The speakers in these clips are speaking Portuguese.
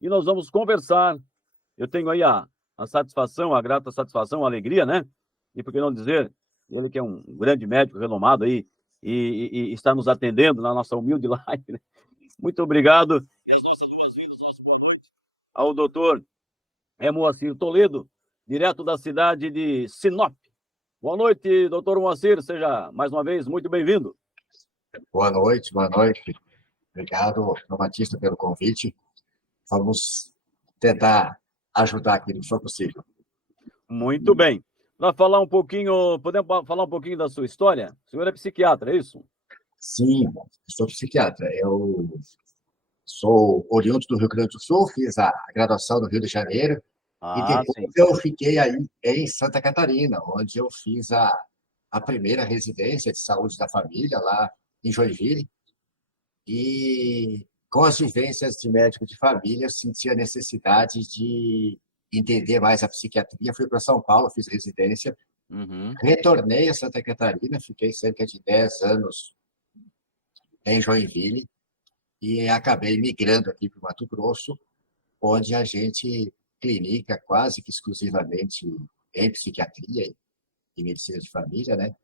e nós vamos conversar. Eu tenho aí a satisfação, a grata satisfação, a alegria, né? E por que não dizer, ele que é um grande médico renomado aí e está nos atendendo na nossa humilde live, né? Muito obrigado. E as nossas boas-vindas, nossa boa noite ao doutor Moacir Toledo, direto da cidade de Sinop. Boa noite, doutor Moacir, seja mais uma vez muito bem-vindo. Boa noite, boa noite. Obrigado, Batista, pelo convite. Vamos tentar ajudar aqui no que for possível. Muito bem. Para falar um pouquinho, podemos falar um pouquinho da sua história? O senhor é psiquiatra, é isso? Sim, sou psiquiatra. Eu sou oriundo do Rio Grande do Sul, fiz a graduação no Rio de Janeiro e depois Sim. eu fiquei aí em Santa Catarina, onde eu fiz a primeira residência de saúde da família, lá em Joinville. E com as vivências de médico de família, eu senti a necessidade de entender mais a psiquiatria. Fui para São Paulo, fiz residência, retornei a Santa Catarina, fiquei cerca de 10 anos em Joinville e acabei migrando aqui para o Mato Grosso, onde a gente clinica quase que exclusivamente em psiquiatria e medicina de família, né?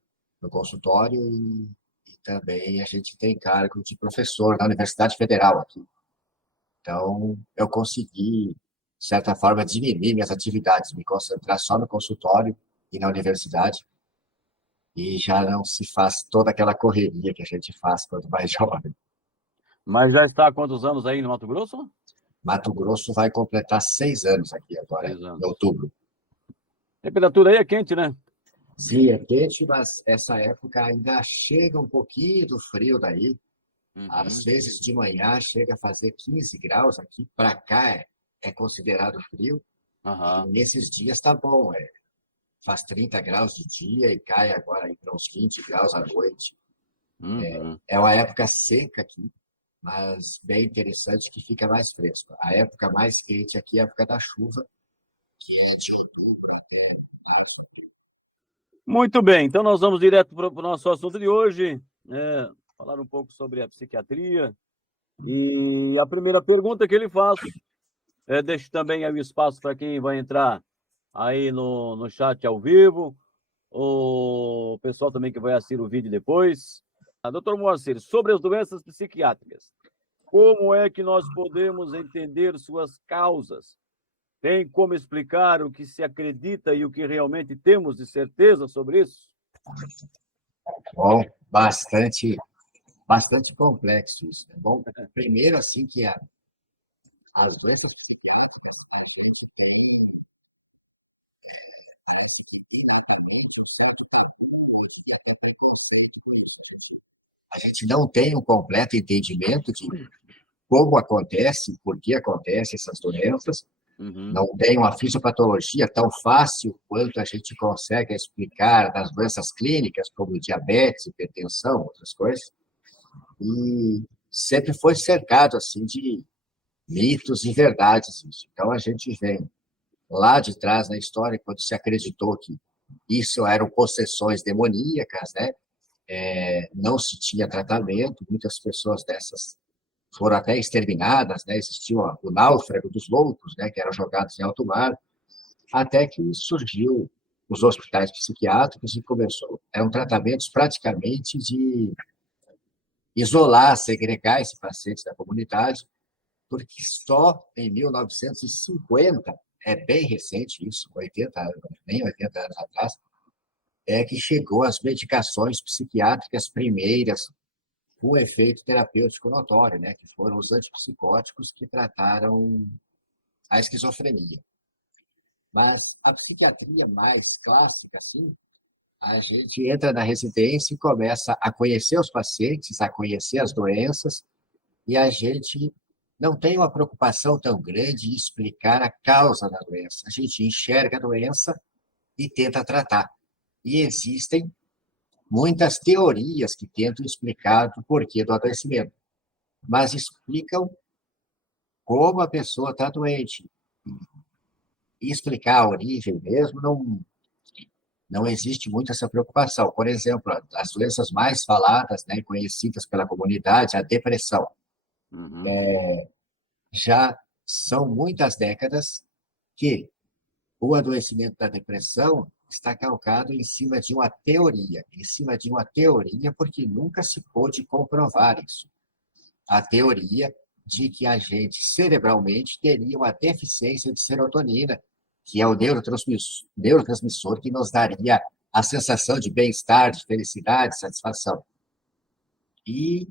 No consultório e também a gente tem cargo de professor na Universidade Federal aqui. Então, eu consegui, de certa forma, diminuir minhas atividades, me concentrar só no consultório e na universidade, e já não se faz toda aquela correria que a gente faz quando mais jovem. Mas já está há quantos anos aí no Mato Grosso? Mato Grosso vai completar 6 anos aqui agora, 6 anos. em outubro. A temperatura aí é quente, né? Sim, é quente, mas essa época ainda chega um pouquinho do frio daí. Às vezes de manhã chega a fazer 15 graus aqui, para cá é considerado frio. E nesses dias está bom, faz 30 graus de dia e cai agora aí para uns 20 graus à noite. É uma época seca aqui, mas bem interessante que fica mais fresco. A época mais quente aqui é a época da chuva, que é de outubro até março. Muito bem, então nós vamos direto para o nosso assunto de hoje, falar um pouco sobre a psiquiatria. E a primeira pergunta que ele faz, deixo também aí o espaço para quem vai entrar aí no chat ao vivo, o pessoal também que vai assistir o vídeo depois. Doutor Moacir, sobre as doenças psiquiátricas, como é que nós podemos entender suas causas? Tem como explicar o que se acredita e o que realmente temos de certeza sobre isso? Bom, bastante complexo isso. Né? Bom, primeiro assim que as doenças a gente não tem um completo entendimento de como acontece, por que acontecem essas doenças, não tem uma fisiopatologia tão fácil quanto a gente consegue explicar das doenças clínicas, como diabetes, hipertensão, outras coisas, e sempre foi cercado assim de mitos e verdades isso. Então a gente vem lá de trás na história, quando se acreditou que isso eram possessões demoníacas, né? Não se tinha tratamento, muitas pessoas dessas foram até exterminadas, né? Existiu o náufrago dos loucos, né? Que eram jogados em alto mar, até que surgiu os hospitais psiquiátricos e começou. Eram tratamentos praticamente de isolar, segregar esse paciente da comunidade, porque só em 1950, é bem recente isso, 80 anos, nem 80 anos atrás, é que chegou as medicações psiquiátricas primeiras com efeito terapêutico notório, né, que foram os antipsicóticos que trataram a esquizofrenia. Mas a psiquiatria mais clássica, assim, a gente entra na residência e começa a conhecer os pacientes, a conhecer as doenças, e a gente não tem uma preocupação tão grande em explicar a causa da doença. A gente enxerga a doença e tenta tratar. E existem muitas teorias que tentam explicar o porquê do adoecimento, mas explicam como a pessoa está doente. E explicar a origem mesmo não existe muito essa preocupação. Por exemplo, as doenças mais faladas, né, conhecidas pela comunidade, a depressão. Já são muitas décadas que o adoecimento da depressão está calcado em cima de uma teoria, porque nunca se pôde comprovar isso. A teoria de que a gente cerebralmente teria uma deficiência de serotonina, que é o neurotransmissor que nos daria a sensação de bem-estar, de felicidade, satisfação. E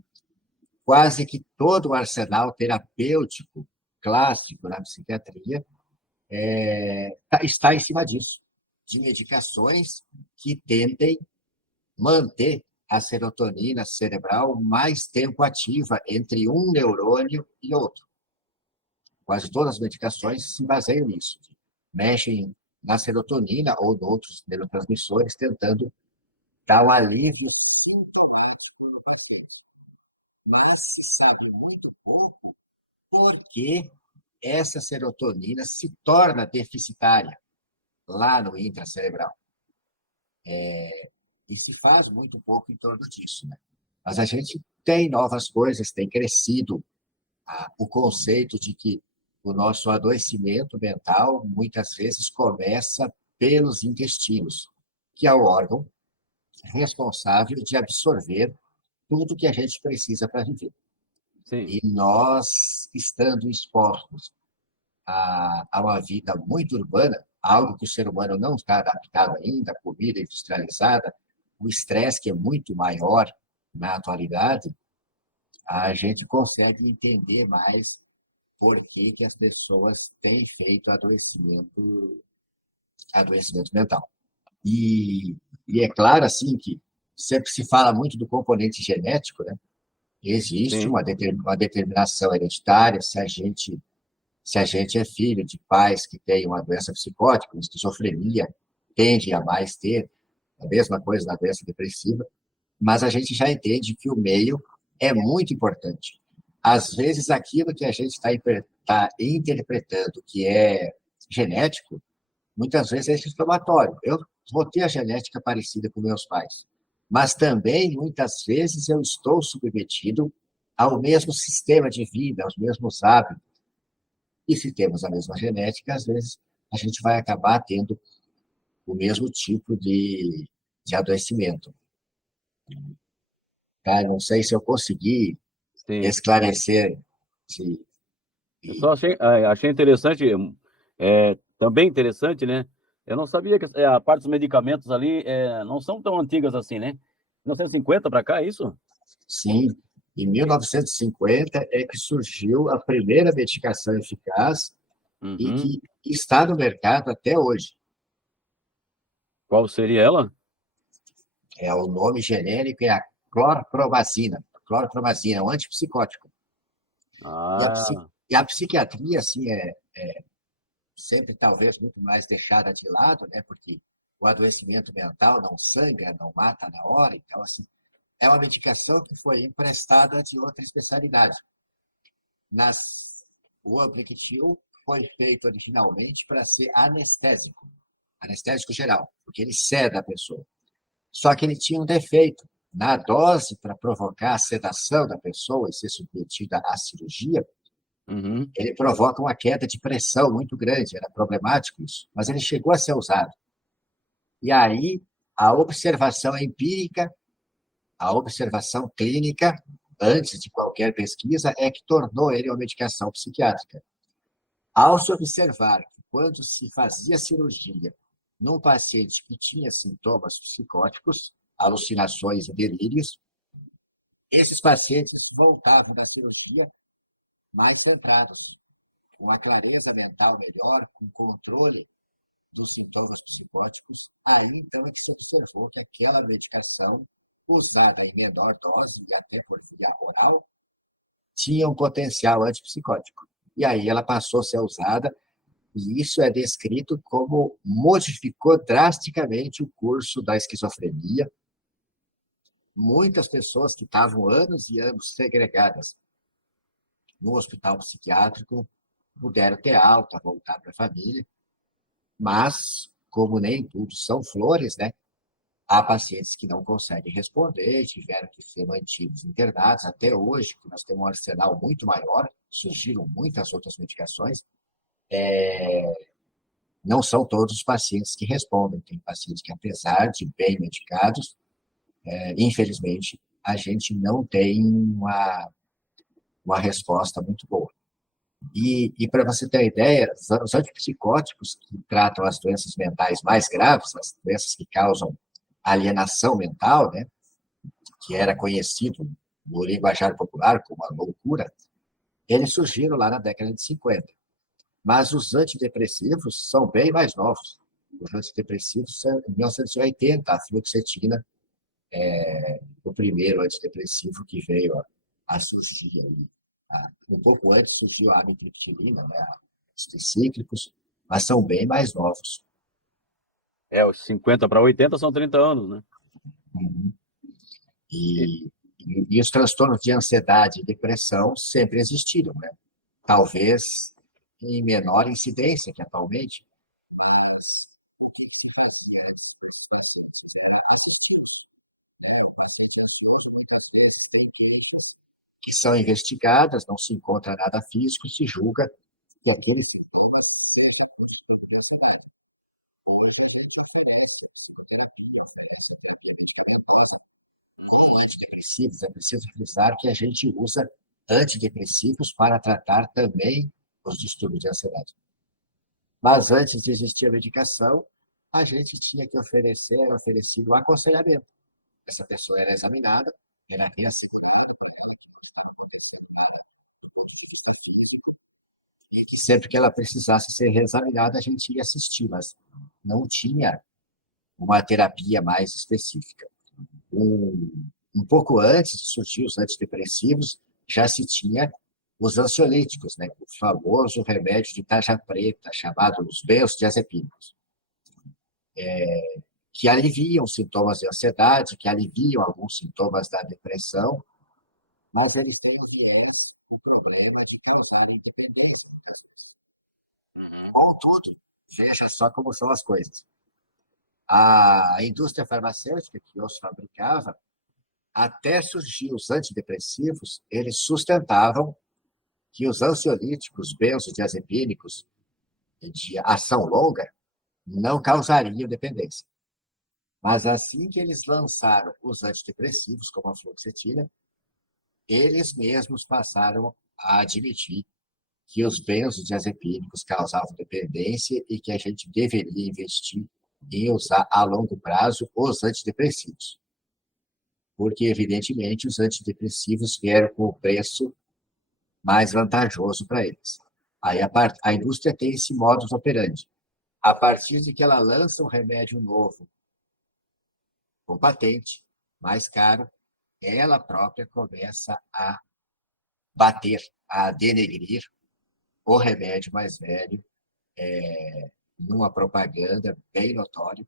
quase que todo o arsenal terapêutico clássico na psiquiatria está em cima disso, de medicações que tentem manter a serotonina cerebral mais tempo ativa entre um neurônio e outro. Quase todas as medicações se baseiam nisso. Mexem na serotonina ou em outros neurotransmissores, tentando dar um alívio sintomático no paciente. Mas se sabe muito pouco porque essa serotonina se torna deficitária lá no intracerebral. E se faz muito pouco em torno disso, né? Mas a gente tem novas coisas, tem crescido o conceito de que o nosso adoecimento mental muitas vezes começa pelos intestinos, que é o órgão responsável de absorver tudo que a gente precisa para viver. Sim. E nós, estando expostos a uma vida muito urbana, algo que o ser humano não está adaptado ainda, comida industrializada, o estresse que é muito maior na atualidade, a gente consegue entender mais por que as pessoas têm feito adoecimento mental. E é claro, assim, que sempre se fala muito do componente genético, né? Existe uma determinação hereditária, se a gente é filho de pais que têm uma doença psicótica, uma esquizofrenia, tende a mais ter a mesma coisa na doença depressiva, mas a gente já entende que o meio é muito importante. Às vezes, aquilo que a gente está interpretando que é genético, muitas vezes é inflamatório. Eu vou ter a genética parecida com meus pais, mas também, muitas vezes, eu estou submetido ao mesmo sistema de vida, aos mesmos hábitos. E se temos a mesma genética, às vezes a gente vai acabar tendo o mesmo tipo de adoecimento. Tá? Não sei se eu consegui esclarecer. Eu só achei interessante, também interessante, né? Eu não sabia que a parte dos medicamentos ali não são tão antigas assim, né? 1950 para cá, é isso? Sim, em 1950 é que surgiu a primeira medicação eficaz e que está no mercado até hoje. Qual seria ela? O nome genérico é a clorpromazina. Clorpromazina é um antipsicótico. E a psiquiatria, assim, sempre talvez muito mais deixada de lado, né? Porque o adoecimento mental não sangra, não mata na hora. Então, assim, é uma medicação que foi emprestada de outra especialidade. O Ampliquitil foi feito originalmente para ser anestésico geral, porque ele ceda a pessoa. Só que ele tinha um defeito. Na dose para provocar a sedação da pessoa e ser submetida à cirurgia, ele provoca uma queda de pressão muito grande. Era problemático isso, mas ele chegou a ser usado. E aí, a observação empírica, a observação clínica, antes de qualquer pesquisa, é que tornou ele uma medicação psiquiátrica. Ao se observar que quando se fazia cirurgia num paciente que tinha sintomas psicóticos, alucinações e delírios, esses pacientes voltavam da cirurgia mais centrados, com a clareza mental melhor, com controle dos sintomas psicóticos. Aí, então, é que se observou que aquela medicação, usada em menor dose e até por via oral, tinha um potencial antipsicótico. E aí ela passou a ser usada, e isso é descrito como modificou drasticamente o curso da esquizofrenia. Muitas pessoas que estavam anos e anos segregadas no hospital psiquiátrico puderam ter alta, voltar para a família, mas, como nem tudo são flores, né? há pacientes que não conseguem responder, tiveram que ser mantidos internados. Até hoje, que nós temos um arsenal muito maior, surgiram muitas outras medicações, não são todos os pacientes que respondem. Tem pacientes que, apesar de bem medicados, infelizmente, a gente não tem uma resposta muito boa. E para você ter uma ideia, os antipsicóticos que tratam as doenças mentais mais graves, as doenças que causam alienação mental, né, que era conhecido no linguajar popular como a loucura, eles surgiram lá na década de 50. Mas os antidepressivos são bem mais novos. Os antidepressivos são em 1980, a fluoxetina o primeiro antidepressivo que veio a surgir. Um pouco antes surgiu a amitriptilina, né, os tricíclicos, mas são bem mais novos. Os 50 para 80 são 30 anos, né? Uhum. E os transtornos de ansiedade e depressão sempre existiram, né? Talvez em menor incidência que atualmente, mas que são investigadas, não se encontra nada físico, se julga que aquele antidepressivos. É preciso frisar que a gente usa antidepressivos para tratar também os distúrbios de ansiedade. Mas antes de existir a medicação, a gente tinha que era oferecido o aconselhamento. Essa pessoa era examinada, era reassistida. Sempre que ela precisasse ser reexaminada, a gente ia assistir, mas não tinha uma terapia mais específica. Um pouco antes de surgir os antidepressivos, já se tinha os ansiolíticos, né? O famoso remédio de tarja preta, chamado os benzodiazepínicos, que aliviam sintomas de ansiedade, que aliviam alguns sintomas da depressão, mas eles têm o problema de causar independência. Contudo, veja só como são as coisas. A indústria farmacêutica que os fabricava, até surgir os antidepressivos, eles sustentavam que os ansiolíticos benzodiazepínicos de ação longa não causariam dependência. Mas assim que eles lançaram os antidepressivos, como a fluoxetina, eles mesmos passaram a admitir que os benzodiazepínicos causavam dependência e que a gente deveria investir em usar a longo prazo os antidepressivos. Porque, evidentemente, os antidepressivos vieram com o preço mais vantajoso para eles. Aí a indústria tem esse modus operandi. A partir de que ela lança um remédio novo, com patente, mais caro, ela própria começa a bater, a denegrir o remédio mais velho, numa propaganda bem notória,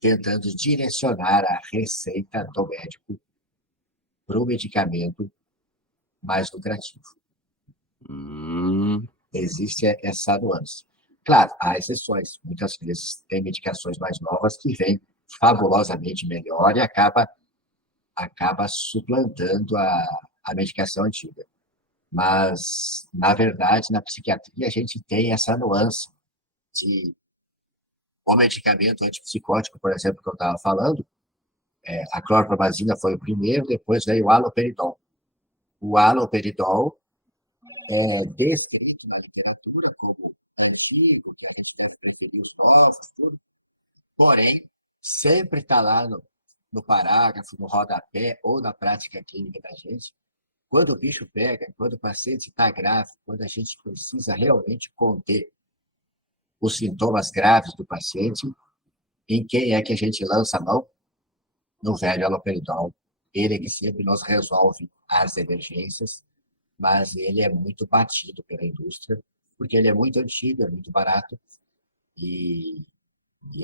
tentando direcionar a receita do médico para o medicamento mais lucrativo. Existe essa nuance. Claro, há exceções. Muitas vezes tem medicações mais novas que vêm fabulosamente melhor e acaba suplantando a medicação antiga. Mas, na verdade, na psiquiatria, a gente tem essa nuance de o medicamento antipsicótico, por exemplo, que eu estava falando, a clorpromazina foi o primeiro, depois veio o haloperidol. O haloperidol é descrito na literatura como antigo, que a gente deve preferir os novos, tudo. Porém, sempre está lá no parágrafo, no rodapé ou na prática clínica da gente, quando o bicho pega, quando o paciente está grave, quando a gente precisa realmente conter os sintomas graves do paciente, em quem é que a gente lança a mão? No velho haloperidol. Ele que sempre nos resolve as emergências, mas ele é muito batido pela indústria, porque ele é muito antigo, é muito barato, e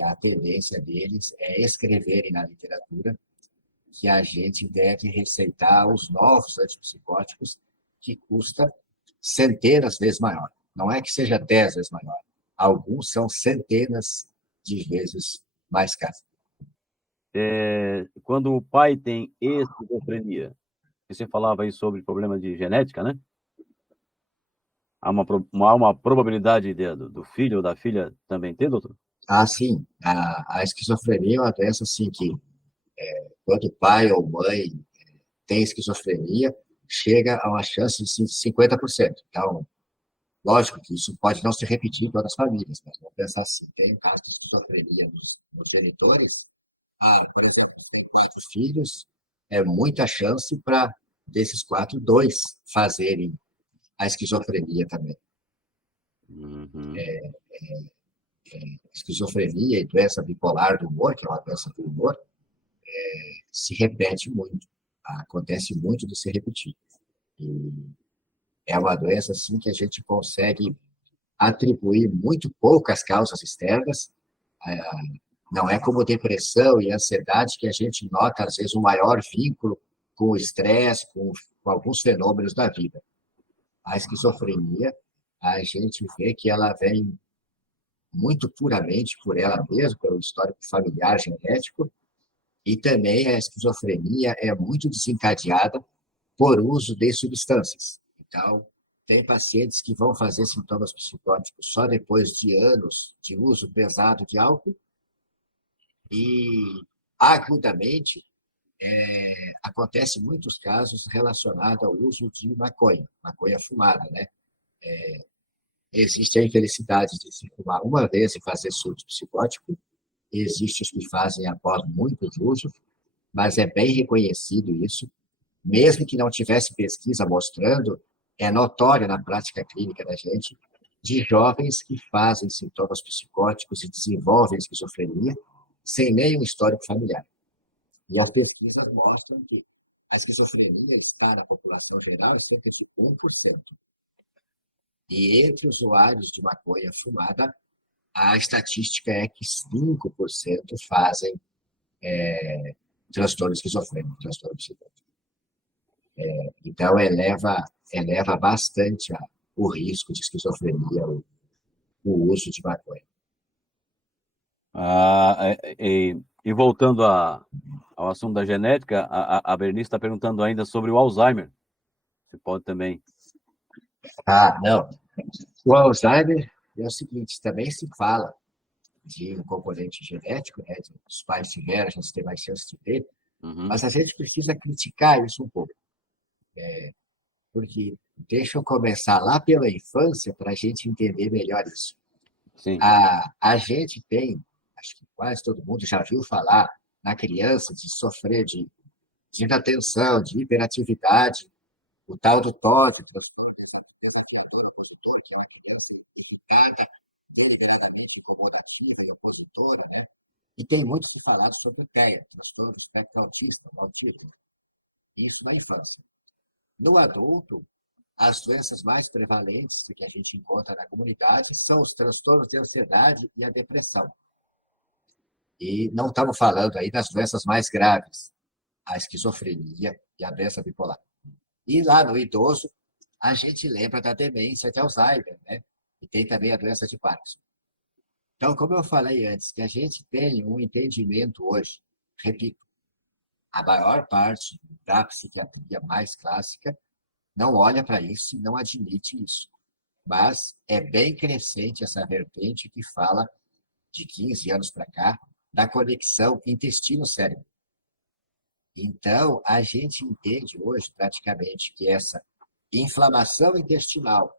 a tendência deles é escreverem na literatura que a gente deve receitar os novos antipsicóticos, que custa centenas de vezes maior. Não é que seja 10 vezes maior. Alguns são centenas de vezes mais caros. quando o pai tem esquizofrenia, você falava aí sobre problema de genética, né? Há uma probabilidade do filho ou da filha também ter, doutor? Ah, sim, a esquizofrenia é uma doença, assim, que quando pai ou mãe tem esquizofrenia, chega a uma chance de 50%. Então, lógico que isso pode não se repetir em todas as famílias, mas vamos pensar assim, tem um caso de esquizofrenia nos genitores, então, os filhos, é muita chance para, desses quatro, dois fazerem a esquizofrenia também. Uhum. Esquizofrenia e doença bipolar do humor, que é uma doença do humor, se repete muito. Acontece muito de se repetir. E é uma doença, assim, que a gente consegue atribuir muito poucas causas externas. Não é como depressão e ansiedade, que a gente nota, às vezes, um maior vínculo com o estresse, com alguns fenômenos da vida. A esquizofrenia, a gente vê que ela vem muito puramente por ela mesma, pelo histórico familiar genético, e também a esquizofrenia é muito desencadeada por uso de substâncias. Então, tem pacientes que vão fazer sintomas psicóticos só depois de anos de uso pesado de álcool e, agudamente, acontece muitos casos relacionados ao uso de maconha fumada, né? Existe a infelicidade de se fumar uma vez e fazer surto psicótico, existe os que fazem após muitos usos, mas é bem reconhecido isso, mesmo que não tivesse pesquisa mostrando, é notório na prática clínica da gente, de jovens que fazem sintomas psicóticos e desenvolvem esquizofrenia sem nenhum histórico familiar. E as pesquisas mostram que a esquizofrenia está na população geral em cerca de 1%. E entre usuários de maconha fumada, a estatística é que 5% fazem transtorno esquizofrênico, transtorno psicótico. Então, eleva bastante o risco de esquizofrenia, o uso de maconha. E voltando ao assunto da genética, a Bernice está perguntando ainda sobre o Alzheimer. Você pode também. Ah, não. O Alzheimer é o seguinte, também se fala de um componente genético, né? Os pais tiveram, a gente tem mais chance de ter, Uhum. mas a gente precisa criticar isso um pouco, porque deixa eu começar lá pela infância para a gente entender melhor isso. Sim. A gente tem, acho que quase todo mundo já viu falar na criança de sofrer de inatenção, de hiperatividade, o tal do TOC, que é uma criança irritada, deliberadamente incomodativa e opositora, né? E tem muito se falado sobre o TEA, transtorno do espectro autista, o autismo. Isso na infância. No adulto, as doenças mais prevalentes que a gente encontra na comunidade são os transtornos de ansiedade e a depressão. E não estamos falando aí das doenças mais graves, a esquizofrenia e a doença bipolar. E lá no idoso, a gente lembra da demência de Alzheimer, né? E tem também a doença de Parkinson. Então, como eu falei antes, que a gente tem um entendimento hoje, repito, a maior parte da psiquiatria mais clássica não olha para isso e não admite isso. Mas é bem crescente essa vertente que fala, de 15 anos para cá, da conexão intestino-cérebro. Então, a gente entende hoje, praticamente, que essa inflamação intestinal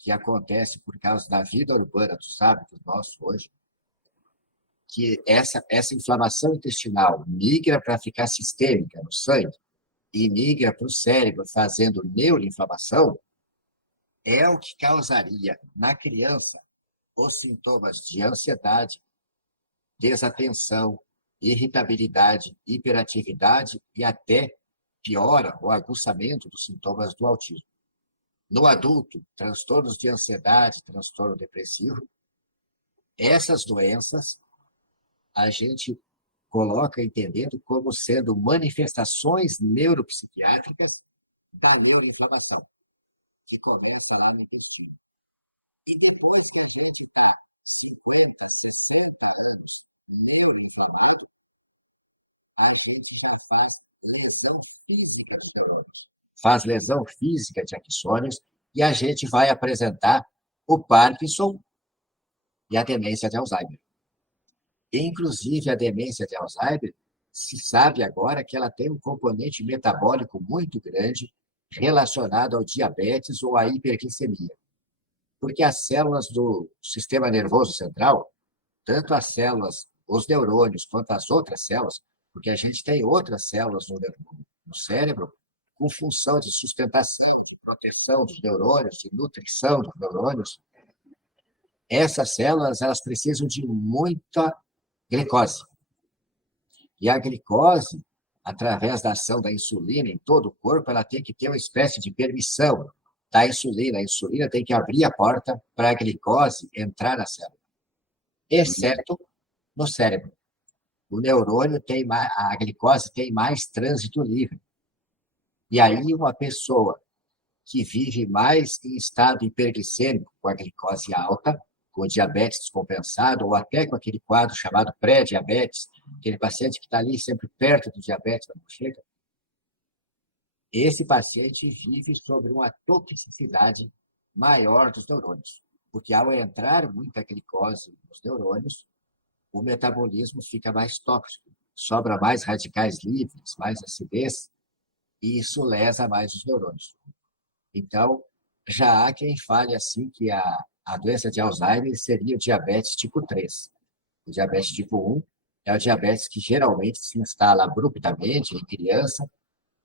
que acontece por causa da vida urbana, dos hábitos nossos hoje, que essa inflamação intestinal migra para ficar sistêmica no sangue e migra para o cérebro fazendo neuroinflamação, é o que causaria na criança os sintomas de ansiedade, desatenção, irritabilidade, hiperatividade e até piora o aguçamento dos sintomas do autismo. No adulto, transtornos de ansiedade, transtorno depressivo, essas doenças a gente coloca entendendo como sendo manifestações neuropsiquiátricas da neuroinflamação, que começa lá no intestino. E depois que a gente está 50, 60 anos neuroinflamado, a gente já faz lesão física dos neurônios. Faz lesão física de axônios e a gente vai apresentar o Parkinson e a demência de Alzheimer. Inclusive, a demência de Alzheimer, se sabe agora que ela tem um componente metabólico muito grande relacionado ao diabetes ou à hiperglicemia. Porque as células do sistema nervoso central, tanto as células, os neurônios, quanto as outras células, porque a gente tem outras células no cérebro com função de sustentação, de proteção dos neurônios, de nutrição dos neurônios. Essas células, elas precisam de muita glicose. E a glicose, através da ação da insulina em todo o corpo, ela tem que ter uma espécie de permissão da insulina. A insulina tem que abrir a porta para a glicose entrar na célula, exceto no cérebro. O neurônio tem mais, a glicose tem mais trânsito livre. E aí uma pessoa que vive mais em estado hiperglicêmico, com a glicose alta, com diabetes descompensado, ou até com aquele quadro chamado pré-diabetes, aquele paciente que está ali sempre perto do diabetes, mas não chega, esse paciente vive sobre uma toxicidade maior dos neurônios, porque ao entrar muita glicose nos neurônios, o metabolismo fica mais tóxico, sobra mais radicais livres, mais acidez, e isso lesa mais os neurônios. Então, já há quem fale assim que a doença de Alzheimer seria o diabetes tipo 3. O diabetes tipo 1 é o diabetes que geralmente se instala abruptamente em criança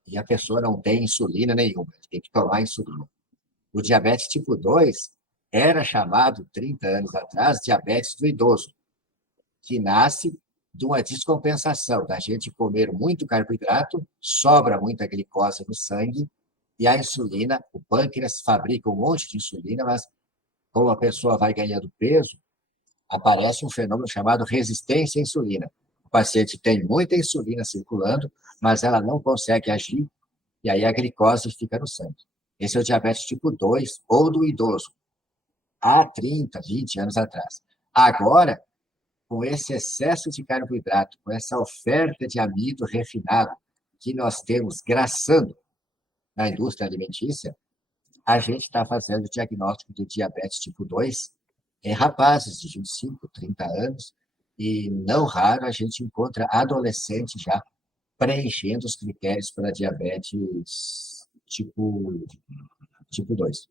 e a pessoa não tem insulina nenhuma, tem que tomar insulina. O diabetes tipo 2 era chamado, 30 anos atrás, diabetes do idoso, que nasce de uma descompensação da gente comer muito carboidrato, sobra muita glicose no sangue, e a insulina, o pâncreas fabrica um monte de insulina, mas como a pessoa vai ganhando peso, aparece um fenômeno chamado resistência à insulina. O paciente tem muita insulina circulando, mas ela não consegue agir, e aí a glicose fica no sangue. Esse é o diabetes tipo 2 ou do idoso, há 30, 20 anos atrás. Agora, com esse excesso de carboidrato, com essa oferta de amido refinado que nós temos graçando na indústria alimentícia, a gente está fazendo o diagnóstico de diabetes tipo 2 em rapazes de 25, 30 anos, e não raro a gente encontra adolescentes já preenchendo os critérios para diabetes tipo 2.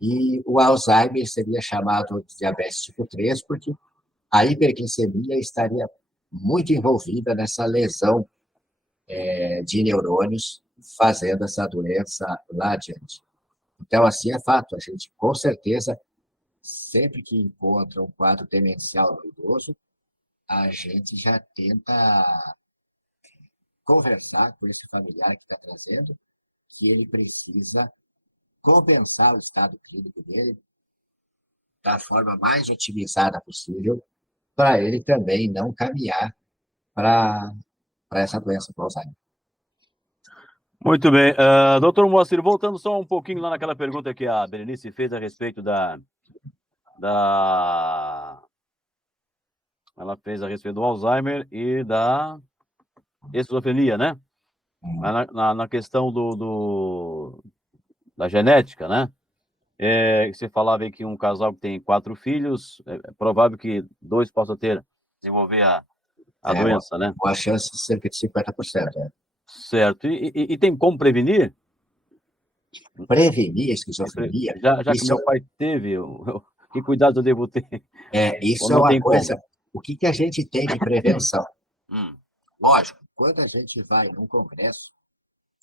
E o Alzheimer seria chamado de diabetes tipo 3, porque a hiperglicemia estaria muito envolvida nessa lesão de neurônios, fazendo essa doença lá adiante. Então, assim é fato, a gente, com certeza, sempre que encontra um quadro demencial no idoso, a gente já tenta conversar com esse familiar que está trazendo, que ele precisa compensar o estado clínico dele da forma mais otimizada possível, para ele também não caminhar para essa doença do Alzheimer. Muito bem. Doutor Moacir, voltando só um pouquinho lá naquela pergunta que a Berenice fez a respeito ela fez a respeito do Alzheimer e da esquizofrenia, né? Na questão da genética, né? Você falava aí que um casal que tem 4 filhos, é provável que 2 possam desenvolver a doença, né? Com a chance de cerca de 50%. Certo. E tem como prevenir? Prevenir a esquizofrenia? Já que meu pai teve, que cuidado eu devo ter? Isso é uma coisa... Como? O que a gente tem de prevenção? Lógico, quando a gente vai num congresso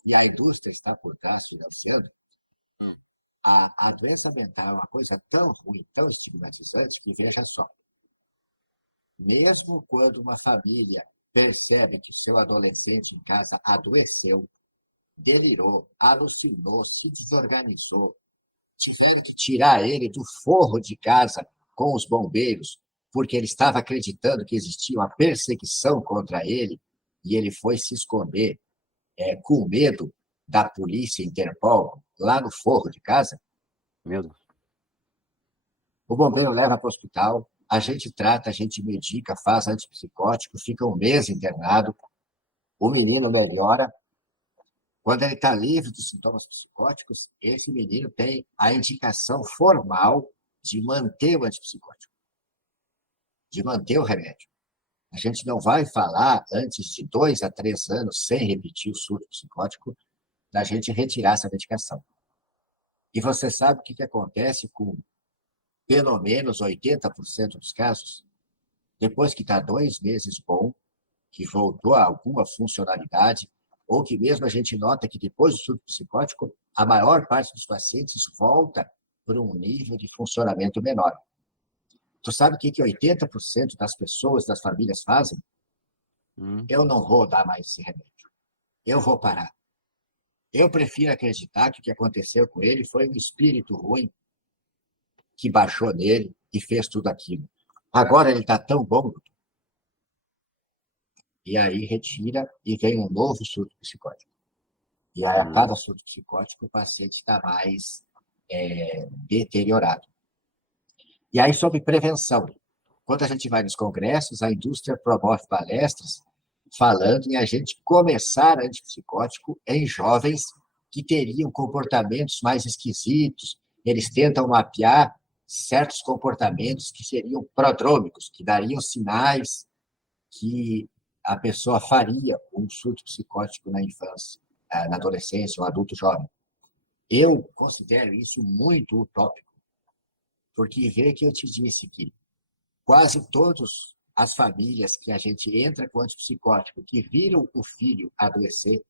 e a indústria está por trás financiando, a doença mental é uma coisa tão ruim, tão estigmatizante, que veja só. Mesmo quando uma família percebe que seu adolescente em casa adoeceu, delirou, alucinou, se desorganizou, tiveram que tirar ele do forro de casa com os bombeiros, porque ele estava acreditando que existia uma perseguição contra ele, e ele foi se esconder com medo da polícia Interpol lá no forro de casa. Meu Deus. O bombeiro leva para o hospital, a gente trata, a gente medica, faz antipsicótico, fica um mês internado, O menino melhora. Quando ele está livre dos sintomas psicóticos, esse menino tem a indicação formal de manter o antipsicótico, de manter o remédio. A gente não vai falar, antes de 2 a 3 anos, sem repetir o surto psicótico, da gente retirar essa medicação. E você sabe o que acontece com pelo menos 80% dos casos? Depois que está 2 meses bom, que voltou a alguma funcionalidade, ou que mesmo a gente nota que depois do surto psicótico, a maior parte dos pacientes volta para um nível de funcionamento menor. Tu sabe o que 80% das pessoas, das famílias fazem? Eu não vou dar mais esse remédio. Eu vou parar. Eu prefiro acreditar que o que aconteceu com ele foi um espírito ruim que baixou nele e fez tudo aquilo. Agora ele está tão bom. E aí retira e vem um novo surto psicótico. E aí, a cada surto psicótico, o paciente está mais deteriorado. E aí, sobre prevenção. Quando a gente vai nos congressos, a indústria promove palestras falando em a gente começar antipsicótico em jovens que teriam comportamentos mais esquisitos. Eles tentam mapear certos comportamentos que seriam prodrômicos, que dariam sinais que a pessoa faria um surto psicótico na infância, na adolescência, ou adulto jovem. Eu considero isso muito utópico, porque vê que eu te disse que quase todas as famílias que a gente entra com antipsicótico, que viram o filho adoecer,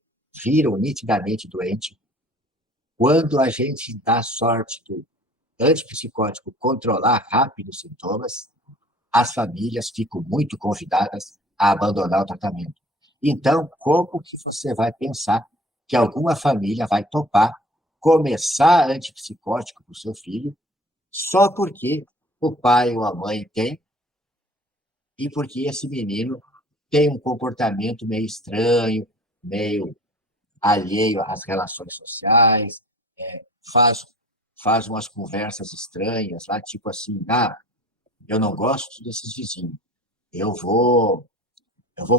viram nitidamente doente, quando a gente dá sorte do antipsicótico controlar rápido os sintomas, as famílias ficam muito convidadas a abandonar o tratamento. Então, como que você vai pensar que alguma família vai topar começar antipsicótico para o seu filho só porque o pai ou a mãe tem e porque esse menino tem um comportamento meio estranho, meio alheio às relações sociais, faz, faz umas conversas estranhas lá, tipo assim, eu não gosto desses vizinhos, eu vou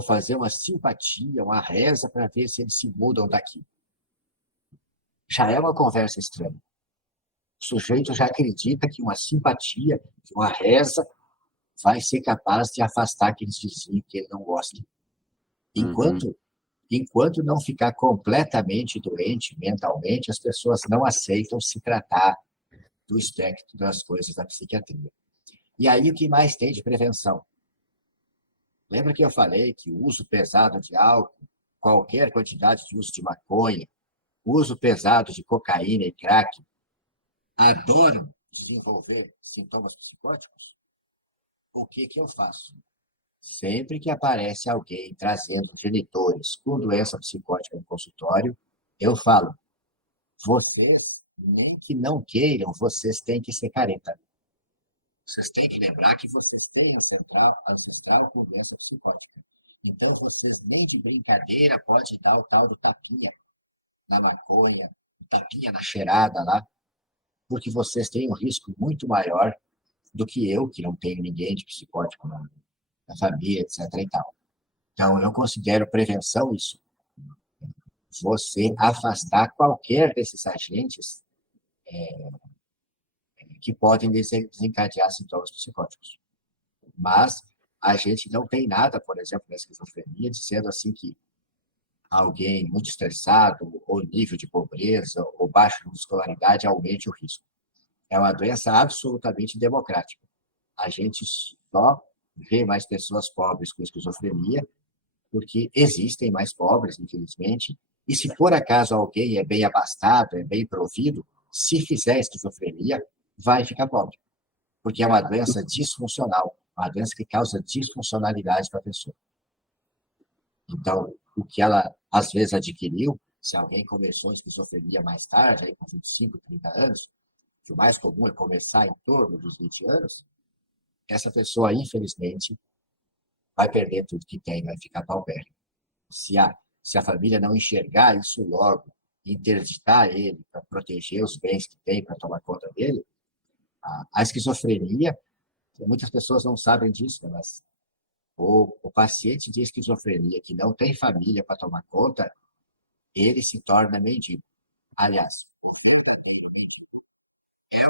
fazer uma simpatia, uma reza para ver se eles se mudam daqui. Já é uma conversa estranha. O sujeito já acredita que uma simpatia, que uma reza, vai ser capaz de afastar aqueles vizinhos que ele não gosta. Enquanto não ficar completamente doente mentalmente, as pessoas não aceitam se tratar do espectro das coisas da psiquiatria. E aí, o que mais tem de prevenção? Lembra que eu falei que o uso pesado de álcool, qualquer quantidade de uso de maconha, uso pesado de cocaína e crack, adoram desenvolver sintomas psicóticos? O que eu faço? Sempre que aparece alguém trazendo genitores com doença psicótica no consultório, eu falo, vocês, nem que não queiram, vocês têm que ser careta. Vocês têm que lembrar que vocês têm ancestral com doença psicótica. Então, vocês nem de brincadeira pode dar o tal do tapinha na maconha, tapinha na cheirada lá, porque vocês têm um risco muito maior do que eu, que não tenho ninguém de psicótico na família, etc. e tal. Então, eu considero prevenção isso. Você afastar qualquer desses agentes que podem desencadear sintomas psicóticos. Mas a gente não tem nada, por exemplo, na esquizofrenia, dizendo assim que alguém muito estressado, ou nível de pobreza, ou baixa muscularidade aumente o risco. É uma doença absolutamente democrática. A gente só vê mais pessoas pobres com esquizofrenia porque existem mais pobres, infelizmente, e se por acaso alguém é bem abastado, é bem provido, se fizer esquizofrenia, vai ficar pobre, porque é uma doença disfuncional, uma doença que causa disfuncionalidade para a pessoa. Então, o que ela, às vezes, adquiriu, se alguém começou a esquizofrenia mais tarde, aí com 25, 30 anos, que o mais comum é começar em torno dos 20 anos, essa pessoa, infelizmente, vai perder tudo que tem, vai ficar paupérrima. Se a família não enxergar isso logo, interditar ele para proteger os bens que tem, para tomar conta dele, a esquizofrenia, muitas pessoas não sabem disso, mas O paciente de esquizofrenia que não tem família para tomar conta, ele se torna mendigo. Aliás, o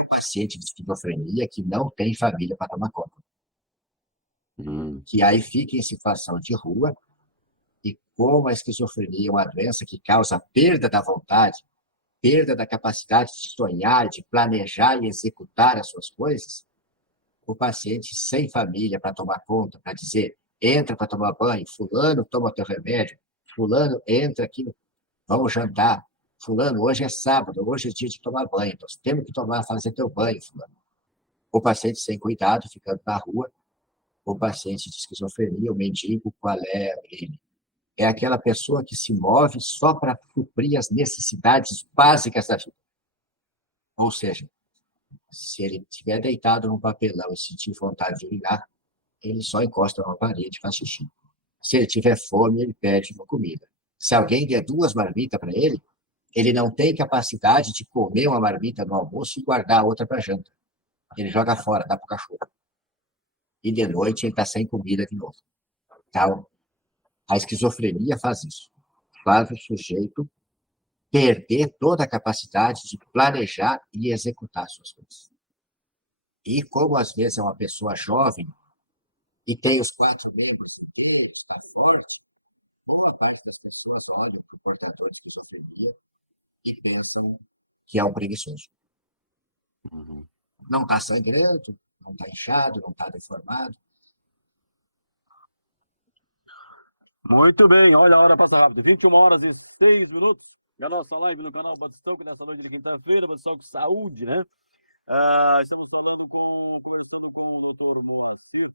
paciente de esquizofrenia que não tem família para tomar conta. Que aí fica em situação de rua, e como a esquizofrenia é uma doença que causa perda da vontade, perda da capacidade de sonhar, de planejar e executar as suas coisas, o paciente sem família para tomar conta, para dizer, entra para tomar banho, fulano toma teu remédio, fulano entra aqui, vamos jantar, fulano, hoje é sábado, hoje é dia de tomar banho, nós temos que fazer teu banho, fulano. O paciente sem cuidado, ficando na rua, o paciente de esquizofrenia, o mendigo, qual é ele? É aquela pessoa que se move só para suprir as necessidades básicas da vida. Ou seja, se ele estiver deitado num papelão e sentir vontade de urinar, ele só encosta numa parede e faz xixi. Se ele tiver fome, ele pede uma comida. Se alguém der 2 marmitas para ele, ele não tem capacidade de comer uma marmita no almoço e guardar a outra para janta. Ele joga fora, dá para o cachorro. E de noite ele está sem comida de novo. Então, a esquizofrenia faz isso. Faz o sujeito perder toda a capacidade de planejar e executar suas coisas. E como às vezes é uma pessoa jovem e tem os 4 membros inteiros, está forte, boa parte das pessoas olham para o portador de esquizofrenia e pensam que é um preguiçoso. Não está sangrando, não está inchado, não está deformado. Muito bem, olha a hora passou rápido. 21h06. E a nossa live no canal Batistão, que nessa noite de quinta-feira, Batistão com saúde, né? Estamos conversando com o Dr. Moacir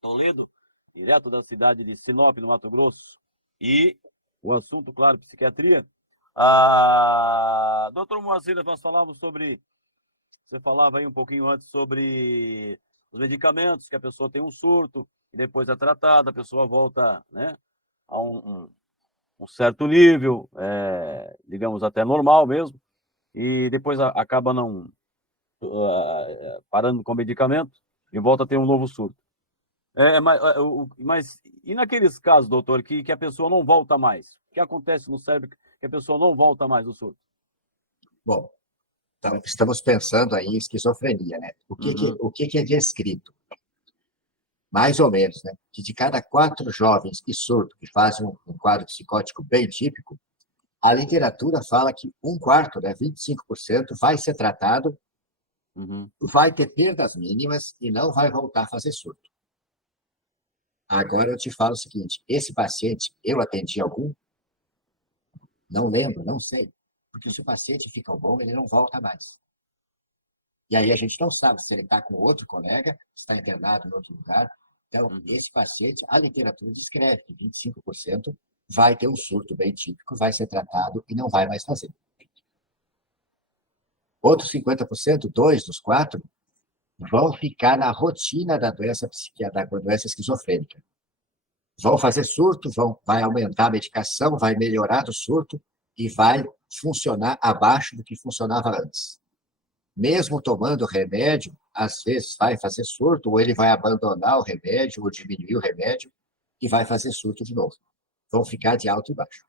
Toledo, direto da cidade de Sinop, no Mato Grosso. E o assunto, claro, psiquiatria. Dr. Moacir, nós falávamos sobre... Você falava aí um pouquinho antes sobre os medicamentos, que a pessoa tem um surto, e depois é tratada, a pessoa volta, né, a um certo nível, digamos até normal mesmo, e depois acaba não parando com o medicamento e volta a ter um novo surto. Mas e naqueles casos, doutor, que a pessoa não volta mais? O que acontece no cérebro que a pessoa não volta mais do surto? Bom, então, estamos pensando aí em esquizofrenia, né? O que é descrito? Mais ou menos, né? Que de cada 4 jovens que surtam, que fazem um quadro psicótico bem típico, a literatura fala que 1/4, né, 25%, vai ser tratado, vai ter perdas mínimas e não vai voltar a fazer surto. Agora eu te falo o seguinte, esse paciente, eu atendi algum? Não lembro, não sei. Porque se o paciente fica bom, ele não volta mais. E aí a gente não sabe se ele está com outro colega, se está internado em outro lugar. Então, esse paciente, a literatura descreve que 25% vai ter um surto bem típico, vai ser tratado e não vai mais fazer. Outros 50%, 2 dos 4, vão ficar na rotina da doença psiquiátrica, da doença esquizofrênica. Vão fazer surto, vai aumentar a medicação, vai melhorar do surto e vai funcionar abaixo do que funcionava antes. Mesmo tomando remédio, às vezes vai fazer surto, ou ele vai abandonar o remédio, ou diminuir o remédio, e vai fazer surto de novo. Vão ficar de alto e baixo.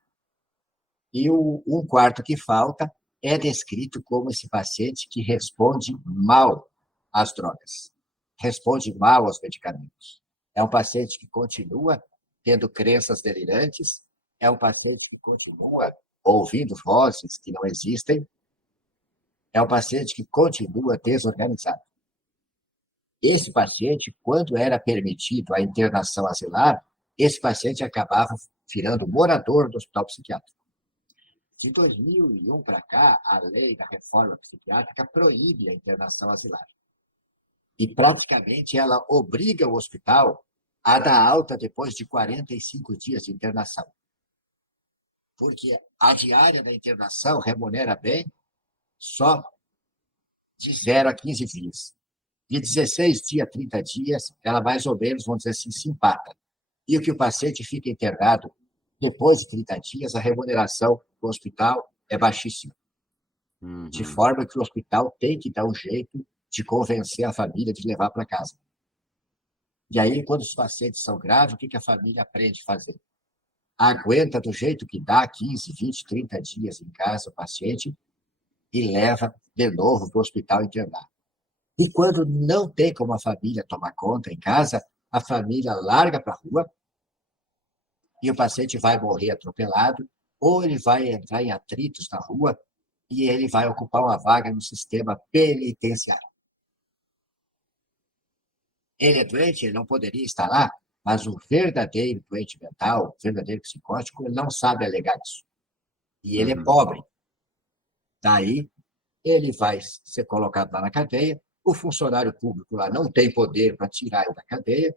E o 1/4 que falta é descrito como esse paciente que responde mal às drogas, responde mal aos medicamentos. É um paciente que continua tendo crenças delirantes, é um paciente que continua ouvindo vozes que não existem, é um paciente que continua desorganizado. Esse paciente, quando era permitido a internação asilar, esse paciente acabava virando morador do hospital psiquiátrico. De 2001 para cá, a lei da reforma psiquiátrica proíbe a internação asilar. E praticamente ela obriga o hospital a dar alta depois de 45 dias de internação. Porque a diária da internação remunera bem só de 0 a 15 dias. De 16 dias a 30 dias, ela mais ou menos, vamos dizer assim, se empata. E o que o paciente fica internado, depois de 30 dias, a remuneração do hospital é baixíssima. De forma que o hospital tem que dar um jeito de convencer a família de levar para casa. E aí, quando os pacientes são graves, o que a família aprende a fazer? Aguenta do jeito que dá, 15, 20, 30 dias em casa o paciente e leva de novo para o hospital internar. E quando não tem como a família tomar conta em casa, a família larga para a rua e o paciente vai morrer atropelado, ou ele vai entrar em atritos na rua e ele vai ocupar uma vaga no sistema penitenciário. Ele é doente, ele não poderia estar lá, mas o verdadeiro doente mental, o verdadeiro psicótico, ele não sabe alegar isso. E ele é pobre. Daí, ele vai ser colocado lá na cadeia, o funcionário público lá não tem poder para tirar ele da cadeia,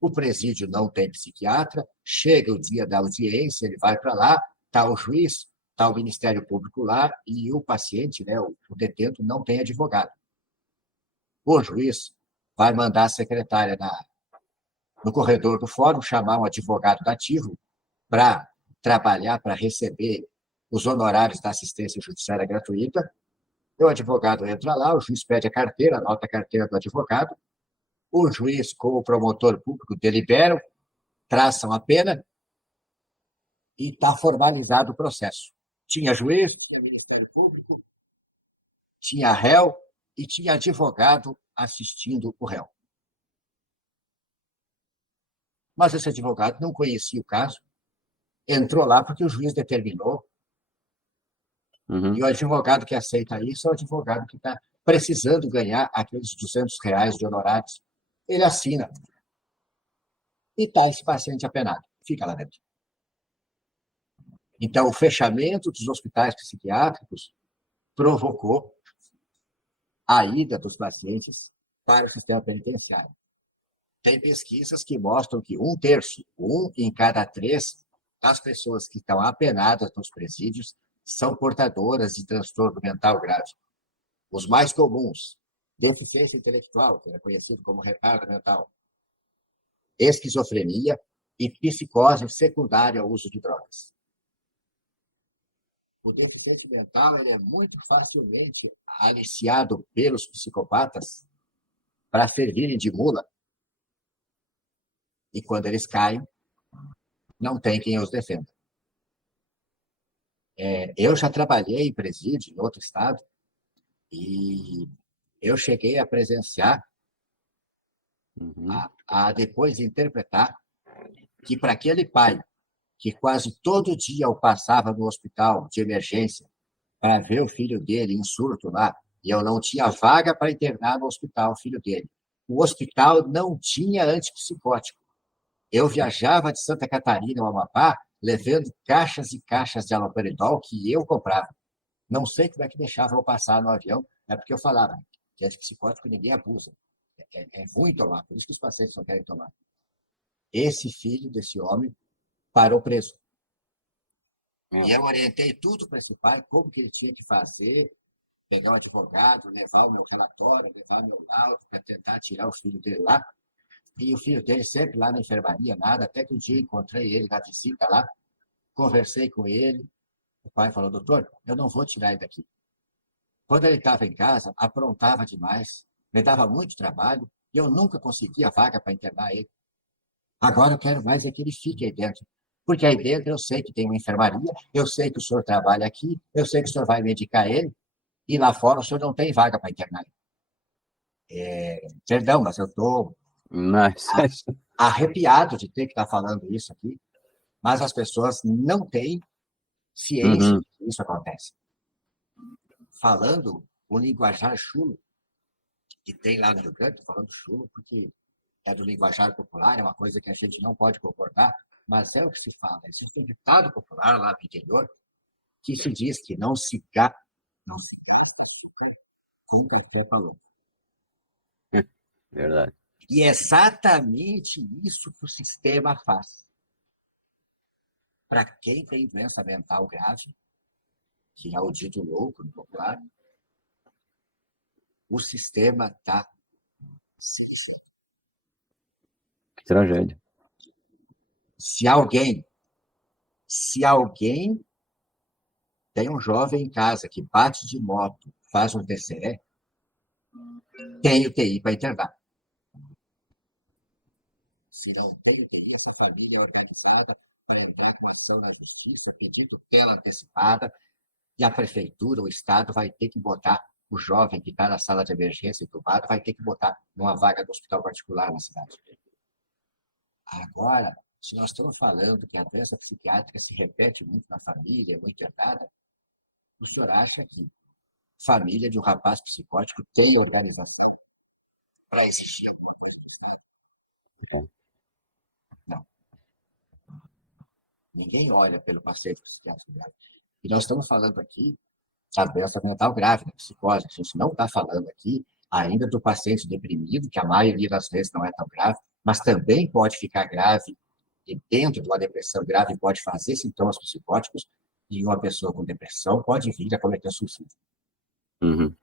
o presídio não tem psiquiatra, chega o dia da audiência, ele vai para lá, está o juiz, está o Ministério Público lá, e o paciente, né, o detento, não tem advogado. O juiz vai mandar a secretária no corredor do fórum chamar um advogado dativo para trabalhar, para receber os honorários da assistência judiciária gratuita. O advogado entra lá, o juiz pede a carteira, anota a carteira do advogado, o juiz com o promotor público deliberam, traçam a pena e está formalizado o processo. Tinha juiz, tinha Ministério Público, tinha réu e tinha advogado assistindo o réu. Mas esse advogado não conhecia o caso, entrou lá porque o juiz determinou. E o advogado que aceita isso é o advogado que está precisando ganhar aqueles R$200 de honorários. Ele assina. E está esse paciente apenado. Fica lá dentro. Então, o fechamento dos hospitais psiquiátricos provocou a ida dos pacientes para o sistema penitenciário. Tem pesquisas que mostram que 1/3, 1 em cada 3 das pessoas que estão apenadas nos presídios são portadoras de transtorno mental grave. Os mais comuns, deficiência intelectual, que era conhecido como retardo mental, esquizofrenia e psicose secundária ao uso de drogas. O deficiente mental ele é muito facilmente aliciado pelos psicopatas para servirem de mula. E quando eles caem, não tem quem os defenda. Eu já trabalhei em presídio em outro estado e eu cheguei a presenciar, a depois interpretar, que para aquele pai que quase todo dia eu passava no hospital de emergência para ver o filho dele em surto lá, e eu não tinha vaga para internar no hospital o filho dele. O hospital não tinha antipsicótico. Eu viajava de Santa Catarina ao Amapá, levando caixas e caixas de haloperidol que eu comprava. Não sei como é que deixavam eu passar no avião, é porque eu falava que antipsicótico ninguém abusa. É ruim tomar, por isso que os pacientes não querem tomar. Esse filho desse homem parou preso. E eu orientei tudo para esse pai, como que ele tinha que fazer, pegar um advogado, levar o meu relatório, levar o meu laudo para tentar tirar o filho dele lá. E o filho dele sempre lá na enfermaria, nada, até que um dia encontrei ele na visita lá, conversei com ele, o pai falou, doutor, eu não vou tirar ele daqui. Quando ele estava em casa, aprontava demais, me dava muito trabalho, e eu nunca conseguia vaga para internar ele. Agora eu quero mais é que ele fique aí dentro. Porque aí dentro eu sei que tem uma enfermaria, eu sei que o senhor trabalha aqui, eu sei que o senhor vai medicar ele, e lá fora o senhor não tem vaga para internar ele. Perdão, mas eu estou arrepiado de ter que estar falando isso aqui, mas as pessoas não têm ciência de que isso acontece. Falando o linguajar chulo, que tem lá no Rio Grande, estou falando chulo porque é do linguajar popular, é uma coisa que a gente não pode concordar, mas é o que se fala. Existe um ditado popular lá no interior que se diz que não se gasta com café falou. Verdade. E é exatamente isso que o sistema faz. Para quem tem doença mental grave, que é o dito louco no popular, o sistema está... Que tragédia. Se alguém tem um jovem em casa que bate de moto, faz um TCE, tem UTI para internar. Se não tem interesse, a família é organizada para entrar com ação na justiça, pedir tutela antecipada, e a prefeitura, o Estado, vai ter que botar o jovem que está na sala de emergência entubado, vai ter que botar numa vaga do hospital particular na cidade. Agora, se nós estamos falando que a doença psiquiátrica se repete muito na família, é muito herdada, o senhor acha que família de um rapaz psicótico tem organização para exigir alguma coisa do Estado? Não. Ninguém olha pelo paciente psiquiátrico grave. E nós estamos falando aqui da doença mental grave, da psicose. A gente não está falando aqui ainda do paciente deprimido, que a maioria das vezes não é tão grave, mas também pode ficar grave e dentro de uma depressão grave pode fazer sintomas psicóticos e uma pessoa com depressão pode vir a cometer suicídio. Uhum.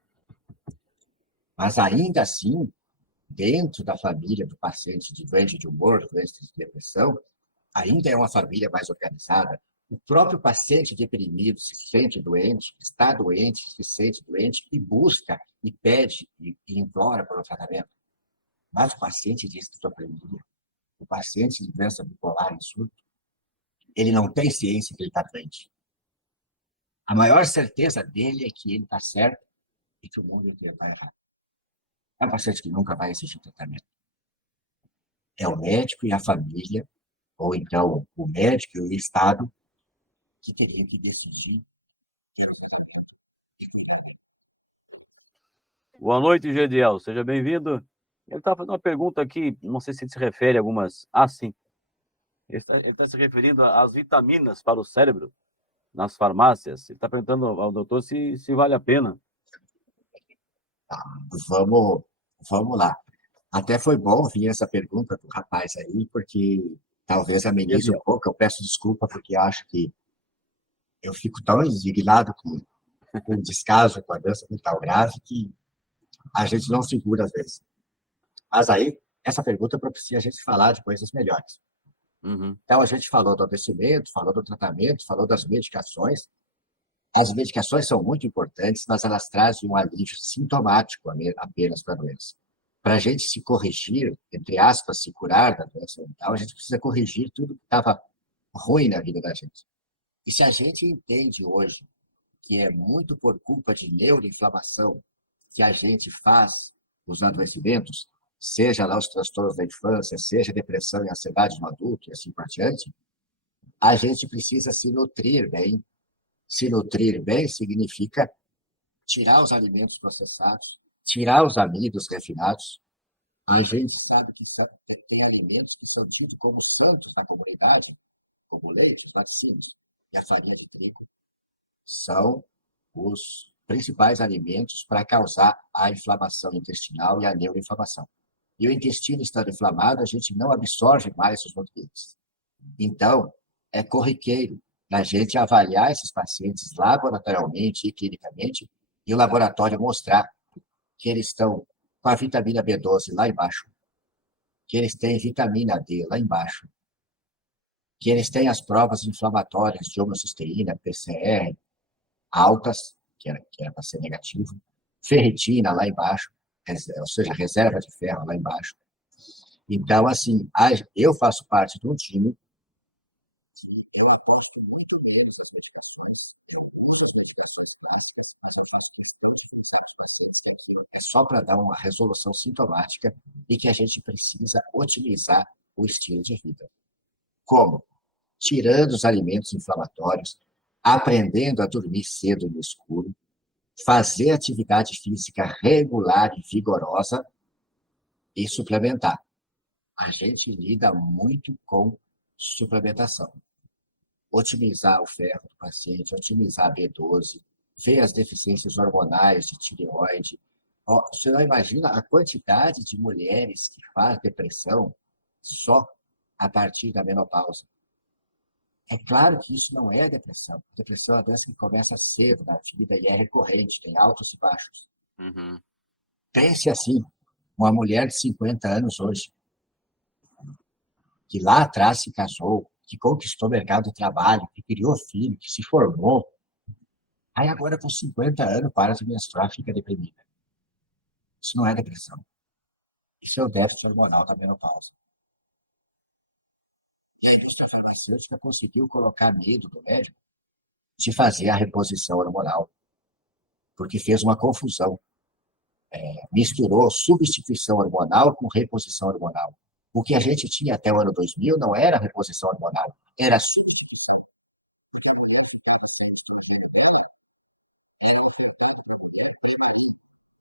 Mas ainda assim, dentro da família do paciente de doente de humor, doente de depressão, ainda é uma família mais organizada. O próprio paciente deprimido se sente doente, está doente, se sente doente e busca, e pede, e implora para o tratamento. Mas o paciente de esquizofrenia, o paciente de doença bipolar e surto, ele não tem ciência que ele está doente. A maior certeza dele é que ele está certo e que o mundo inteiro está errado. É um paciente que nunca vai exigir tratamento. É o médico e a família, ou então o médico e o Estado, que teriam que decidir. Boa noite, Gediel. Seja bem-vindo. Ele está fazendo uma pergunta aqui, não sei se se refere a algumas. Ah, sim. Ele está se referindo às vitaminas para o cérebro nas farmácias. Ele está perguntando ao doutor se vale a pena. Tá, vamos lá. Até foi bom vir essa pergunta do rapaz aí, porque talvez amenize um pouco. Eu peço desculpa, porque acho que eu fico tão indignado com o descaso com a doença mental grave que a gente não segura às vezes. Mas aí, essa pergunta propicia a gente falar de coisas melhores. Uhum. Então, a gente falou do adoecimento, falou do tratamento, falou das medicações. As medicações são muito importantes, mas elas trazem um alívio sintomático apenas para a doença. Para a gente se corrigir, entre aspas, se curar da doença mental, a gente precisa corrigir tudo que estava ruim na vida da gente. E se a gente entende hoje que é muito por culpa de neuroinflamação que a gente faz os adoecimentos, seja lá os transtornos da infância, seja depressão e ansiedade no adulto e assim por diante, a gente precisa se nutrir bem. Se nutrir bem significa tirar os alimentos processados, tirar os amidos refinados. A gente sabe que tem alimentos que são tidos como santos da comunidade, como o leite, os laticínios e a farinha de trigo. São os principais alimentos para causar a inflamação intestinal e a neuroinflamação. E o intestino estando inflamado, a gente não absorve mais os nutrientes. Então, é corriqueiro a gente avaliar esses pacientes laboratorialmente e clinicamente e o laboratório mostrar que eles estão com a vitamina B12 lá embaixo, que eles têm vitamina D lá embaixo, que eles têm as provas inflamatórias de homocisteína, PCR, altas, que era para ser negativo, ferritina lá embaixo, ou seja, reserva de ferro lá embaixo. Então, assim, eu faço parte de um time que eu aposto muito menos nas medicações, eu uso as medicações clássicas, mas eu faço questão de utilizar os pacientes é só para dar uma resolução sintomática e que a gente precisa otimizar o estilo de vida. Como? Tirando os alimentos inflamatórios, aprendendo a dormir cedo no escuro, fazer atividade física regular e vigorosa e suplementar. A gente lida muito com suplementação. Otimizar o ferro do paciente, otimizar a B12, ver as deficiências hormonais de tireoide. Você não imagina a quantidade de mulheres que faz depressão só a partir da menopausa. É claro que isso não é depressão. Depressão é uma doença que começa cedo na vida e é recorrente, tem altos e baixos. Uhum. Pense assim, uma mulher de 50 anos hoje, que lá atrás se casou, que conquistou o mercado de trabalho, que criou filho, que se formou, aí agora com 50 anos para de menstruar, fica deprimida. Isso não é depressão. Isso é o déficit hormonal da menopausa. farmacêutica conseguiu colocar medo do médico de fazer a reposição hormonal, porque fez uma confusão. Misturou substituição hormonal com reposição hormonal. O que a gente tinha até o ano 2000 não era reposição hormonal, era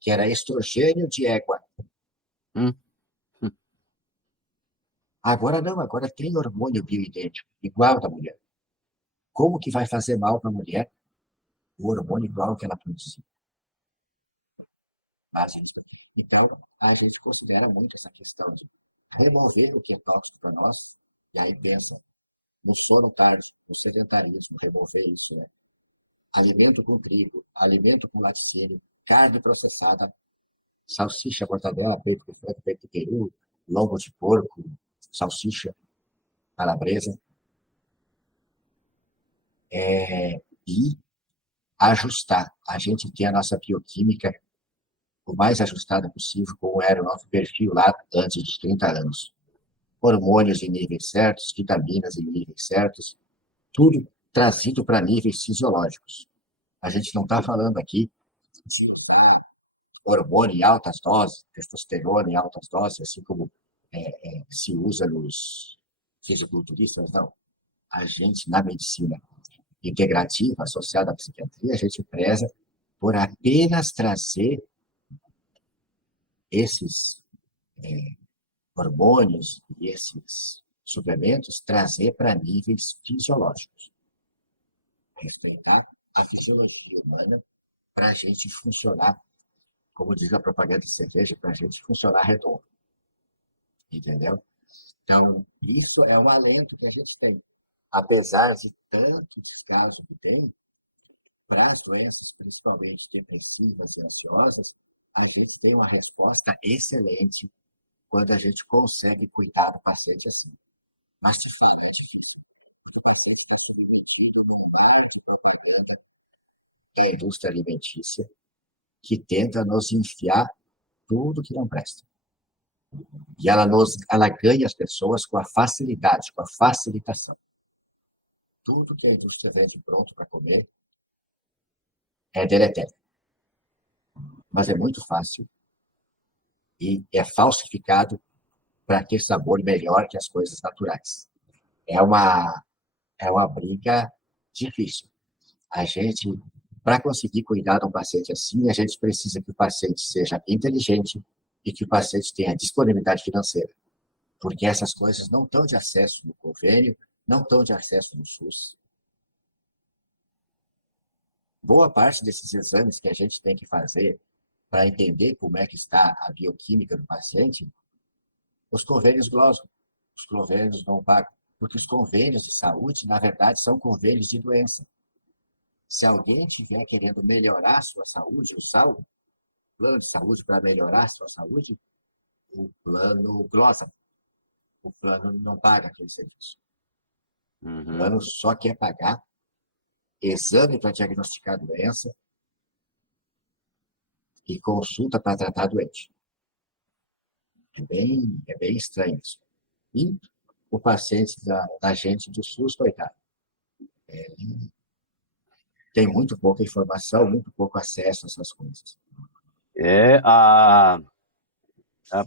que era estrogênio de égua. Hum. Agora não, agora tem hormônio bioidêntico, igual da mulher. Como que vai fazer mal para a mulher o hormônio igual que ela produziu? Então, a gente considera muito essa questão de remover o que é tóxico para nós, e aí pensa no sono tarde, no sedentarismo, remover isso, né? Alimento com trigo, alimento com laticínio, carne processada, salsicha, mortadela, peito de frango, peito de peru, lombo de porco, salsicha, calabresa, e ajustar. A gente tem a nossa bioquímica o mais ajustada possível, como era o nosso perfil lá antes dos 30 anos. Hormônios em níveis certos, vitaminas em níveis certos, tudo trazido para níveis fisiológicos. A gente não está falando aqui de hormônio em altas doses, testosterona em altas doses, assim como se usa nos fisiculturistas, não. A gente, na medicina integrativa, associada à psiquiatria, a gente preza por apenas trazer esses hormônios e esses suplementos, trazer para níveis fisiológicos. Respeitar a fisiologia humana para a gente funcionar, como diz a propaganda de cerveja, para a gente funcionar redondo. Entendeu? Então, isso é um alento que a gente tem. Apesar de tantos casos que tem, para as doenças, principalmente depressivas e ansiosas, a gente tem uma resposta excelente quando a gente consegue cuidar do paciente assim. Mas se fala disso, propaganda é a indústria alimentícia que tenta nos enfiar tudo que não presta. E ela ganha as pessoas com a facilidade, com a facilitação. Tudo que a indústria vende pronto para comer é deletério. Mas é muito fácil e é falsificado para ter sabor melhor que as coisas naturais. É uma briga difícil. A gente, para conseguir cuidar de um paciente assim, a gente precisa que o paciente seja inteligente e que o paciente tenha disponibilidade financeira. Porque essas coisas não estão de acesso no convênio, não estão de acesso no SUS. Boa parte desses exames que a gente tem que fazer para entender como é que está a bioquímica do paciente, os convênios glosam, os convênios não pagam, porque os convênios de saúde, na verdade, são convênios de doença. Se alguém estiver querendo melhorar a sua saúde, usar o plano de saúde para melhorar a sua saúde, o plano glosa. O plano não paga aquele serviço. O plano só quer pagar exame para diagnosticar a doença e consulta para tratar doente. É bem estranho isso. E o paciente da gente do SUS, coitado, tem muito pouca informação, muito pouco acesso a essas coisas.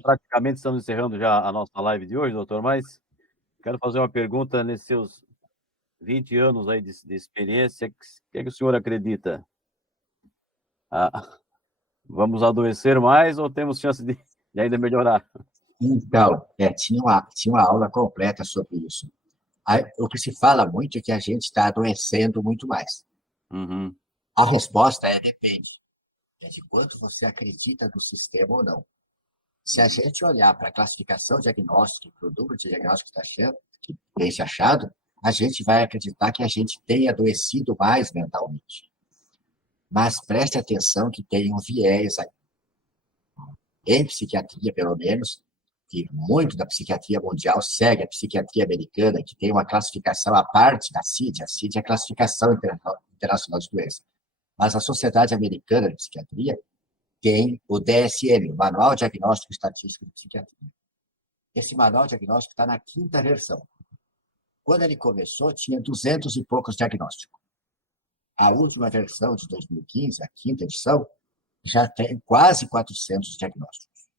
Praticamente estamos encerrando já a nossa live de hoje, doutor, mas quero fazer uma pergunta nesses seus 20 anos aí de experiência. O que é que o senhor acredita? Vamos adoecer mais ou temos chance de ainda melhorar? Então, tinha uma aula completa sobre isso. O que se fala muito é que a gente está adoecendo muito mais. Uhum. A resposta depende. É de quanto você acredita no sistema ou não. Se a gente olhar para a classificação diagnóstica, para o número de diagnósticos que tem se achado, a gente vai acreditar que a gente tem adoecido mais mentalmente. Mas preste atenção que tem um viés aí. Em psiquiatria, pelo menos, que muito da psiquiatria mundial segue a psiquiatria americana, que tem uma classificação à parte da CID. A CID é a Classificação Internacional de Doenças. Mas a Sociedade Americana de Psiquiatria tem o DSM, o Manual Diagnóstico e Estatístico de Psiquiatria. Esse manual diagnóstico está na 5ª versão. Quando ele começou, tinha 200 e poucos diagnósticos. A última versão de 2015, a quinta edição, já tem quase 400 diagnósticos.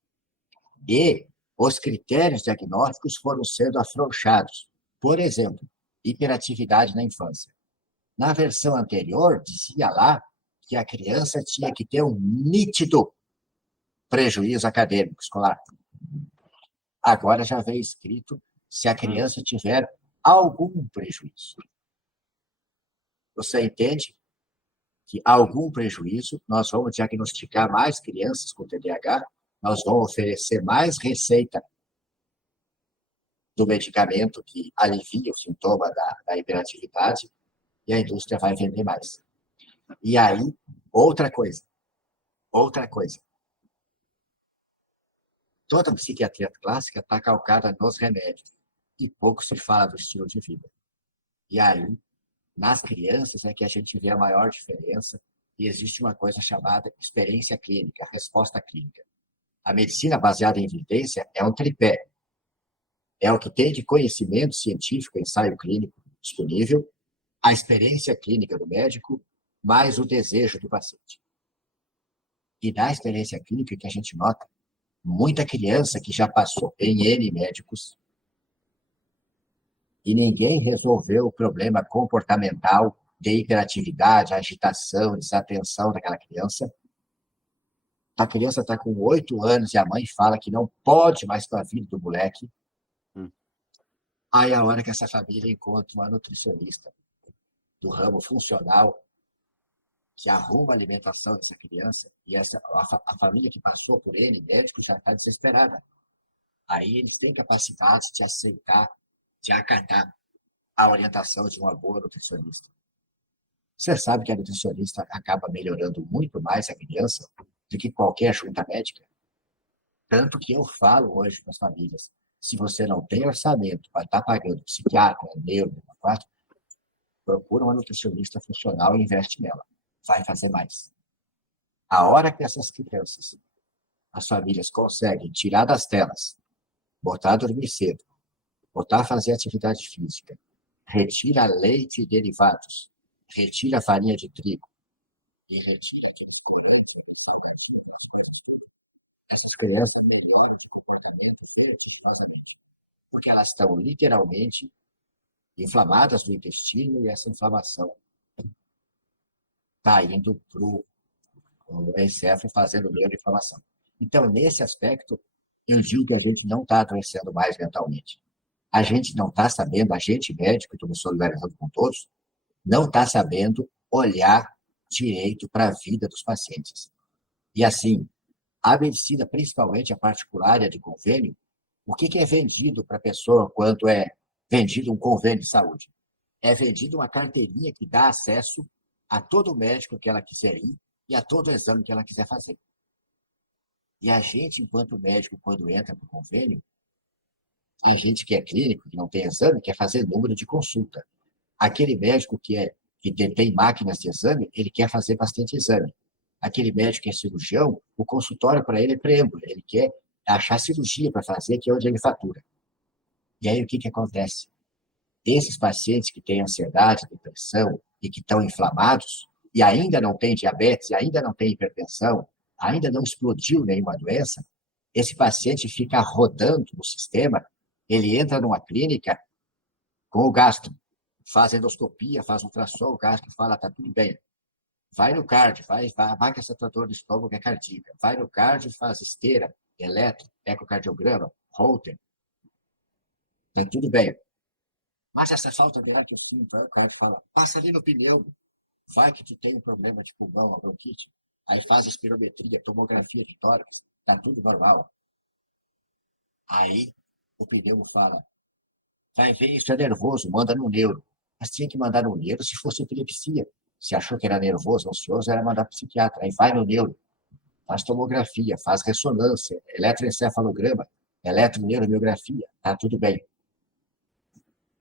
E os critérios diagnósticos foram sendo afrouxados. Por exemplo, hiperatividade na infância. Na versão anterior, dizia lá que a criança tinha que ter um nítido prejuízo acadêmico escolar. Agora já vem escrito se a criança tiver algum prejuízo. Você entende que algum prejuízo, nós vamos diagnosticar mais crianças com TDAH, nós vamos oferecer mais receita do medicamento que alivia o sintoma da hiperatividade e a indústria vai vender mais. E aí, outra coisa. Toda a psiquiatria clássica está calcada nos remédios e pouco se fala do estilo de vida. E aí, nas crianças é que a gente vê a maior diferença e existe uma coisa chamada experiência clínica, resposta clínica. A medicina baseada em evidência é um tripé. É o que tem de conhecimento científico, ensaio clínico disponível, a experiência clínica do médico, mais o desejo do paciente. E na experiência clínica que a gente nota, muita criança que já passou em N médicos e ninguém resolveu o problema comportamental de hiperatividade, agitação, desatenção daquela criança. A criança está com 8 anos e a mãe fala que não pode mais com a vida do moleque. Aí é a hora que essa família encontra uma nutricionista do ramo funcional que arruma a alimentação dessa criança e a família que passou por ele, médico, já está desesperada. Aí eles têm capacidade de aceitar, de acatar a orientação de uma boa nutricionista. Você sabe que a nutricionista acaba melhorando muito mais a criança do que qualquer junta médica? Tanto que eu falo hoje para as famílias, se você não tem orçamento para estar pagando psiquiatra, neuro, procura uma nutricionista funcional e investe nela. Vai fazer mais. A hora que essas crianças, as famílias conseguem tirar das telas, botar a dormir cedo, botar a fazer atividade física, retira leite e derivados, retira a farinha de trigo e retira. Essas crianças melhoram de comportamento vertiginosamente, porque elas estão literalmente inflamadas do intestino e essa inflamação está indo para o encéfalo fazendo neuroinflamação. Então, nesse aspecto, eu digo que a gente não está adoecendo mais mentalmente. A gente não está sabendo, a gente médico, estou me solidarizando com todos, não está sabendo olhar direito para a vida dos pacientes. E assim, a medicina, principalmente a particular e a de convênio, o que é vendido para a pessoa quando é vendido um convênio de saúde? É vendido uma carteirinha que dá acesso a todo médico que ela quiser ir e a todo exame que ela quiser fazer. E a gente, enquanto médico, quando entra para o convênio, a gente que é clínico, que não tem exame, quer fazer número de consulta. Aquele médico que tem máquinas de exame, ele quer fazer bastante exame. Aquele médico que é cirurgião, o consultório para ele é preâmbulo, ele quer achar cirurgia para fazer, que é onde ele fatura. E aí o que acontece? Esses pacientes que têm ansiedade, depressão e que estão inflamados, e ainda não têm diabetes, ainda não têm hipertensão, ainda não explodiu nenhuma doença, esse paciente fica rodando no sistema, ele entra numa clínica com o gastro, faz endoscopia, faz ultrassom, o gastro fala, está tudo bem. Vai no cardio, vai que essa tua dor de estômago é cardíaca. Vai no cardio, faz esteira, eletro, ecocardiograma, Holter. Tem tudo bem. Mas essa falta de ar que eu sinto, aí o cara fala, passa ali no pneu, vai que tu tem um problema de pulmão, uma bronquite. Aí faz espirometria, tomografia de tórax, tá tudo normal. Aí o pneu fala, vai ver, isso é nervoso, manda no neuro. Mas tinha que mandar no neuro se fosse epilepsia. Se achou que era nervoso, ansioso, era mandar para o psiquiatra. Aí vai no neuro, faz tomografia, faz ressonância, eletroencefalograma, eletroneuromiografia, tá tudo bem.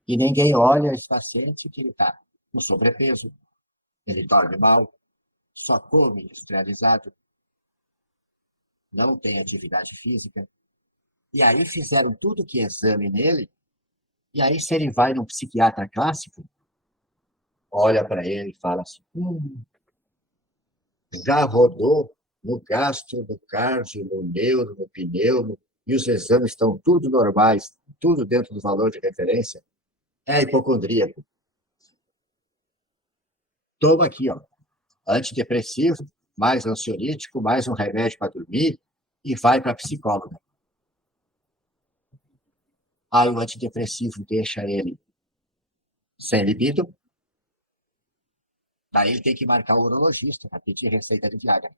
E ninguém olha esse paciente que ele está com sobrepeso, ele dorme mal, só come industrializado, não tem atividade física. E aí fizeram tudo que exame nele E aí, se ele vai num psiquiatra clássico, olha para ele e fala assim, já rodou no gastro, no cardio, no neuro, no pneumo, e os exames estão tudo normais, tudo dentro do valor de referência, é hipocondríaco. Toma aqui, ó, antidepressivo, mais ansiolítico, mais um remédio para dormir, e vai para a psicóloga. Aí o antidepressivo deixa ele sem libido, daí ele tem que marcar o urologista para pedir receita de Viagra.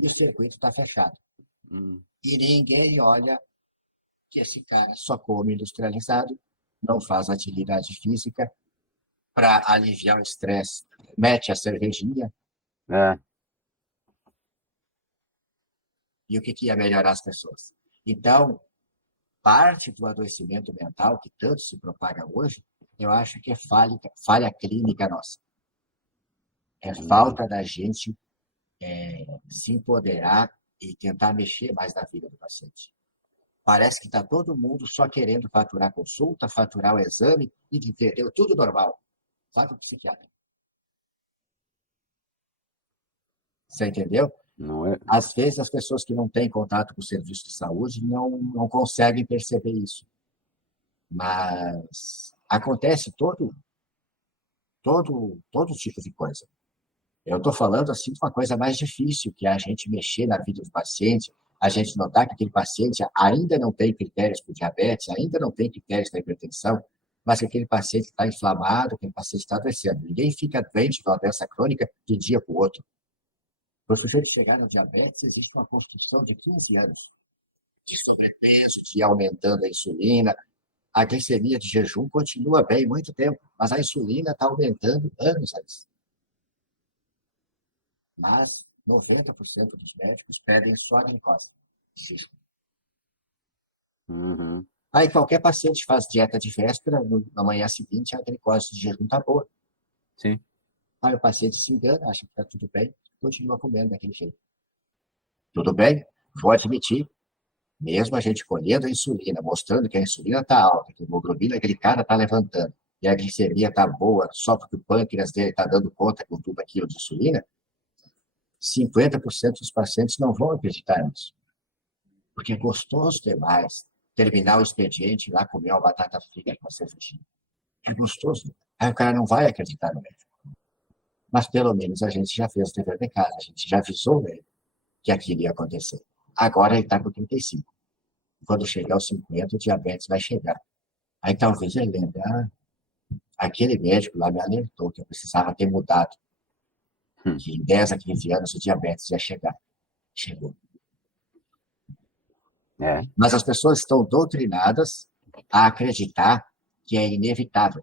E o circuito está fechado. E ninguém olha que esse cara só come industrializado, não faz atividade física, para aliviar o estresse, mete a cervejinha. E o que ia melhorar as pessoas? Então, parte do adoecimento mental que tanto se propaga hoje, eu acho que é falha clínica nossa. É falta da gente se empoderar e tentar mexer mais na vida do paciente. Parece que está todo mundo só querendo faturar consulta, faturar o exame e entendeu tudo normal. Vai para o psiquiatra. Você entendeu? Não é? Às vezes as pessoas que não têm contato com o serviço de saúde não conseguem perceber isso. Mas acontece todo tipo de coisa. Eu estou falando assim de uma coisa mais difícil, que é a gente mexer na vida do paciente, a gente notar que aquele paciente ainda não tem critérios para diabetes, ainda não tem critérios para hipertensão, mas que aquele paciente está inflamado, aquele paciente está adoecendo. Ninguém fica doente de uma doença crônica de um dia para o outro. Para o sujeito chegar no diabetes, existe uma construção de 15 anos de sobrepeso, de ir aumentando a insulina. A glicemia de jejum continua bem muito tempo, mas a insulina está aumentando anos antes. Mas 90% dos médicos pedem só a glicose. Aí qualquer paciente faz dieta de véspera, na manhã seguinte a glicose de jejum está boa. Sim. Aí o paciente se engana, acha que está tudo bem, continua comendo daquele jeito. Tudo bem, vou admitir, mesmo a gente colhendo a insulina, mostrando que a insulina está alta, que a hemoglobina glicada está levantando, e a glicemia está boa só porque o pâncreas dele está dando conta com tudo aquilo de insulina, 50% dos pacientes não vão acreditar nisso. Porque é gostoso demais terminar o expediente e ir lá comer uma batata frita com a cervejinha. É gostoso. Aí o cara não vai acreditar no médico. Mas pelo menos a gente já fez o dever de casa, a gente já avisou ele que aquilo ia acontecer. Agora ele está com 35. Quando chegar aos 50, o diabetes vai chegar. Aí talvez ele lembre, aquele médico lá me alertou que eu precisava ter mudado. Que em 10 a 15 anos o diabetes ia chegar. Chegou. Mas as pessoas estão doutrinadas a acreditar que é inevitável.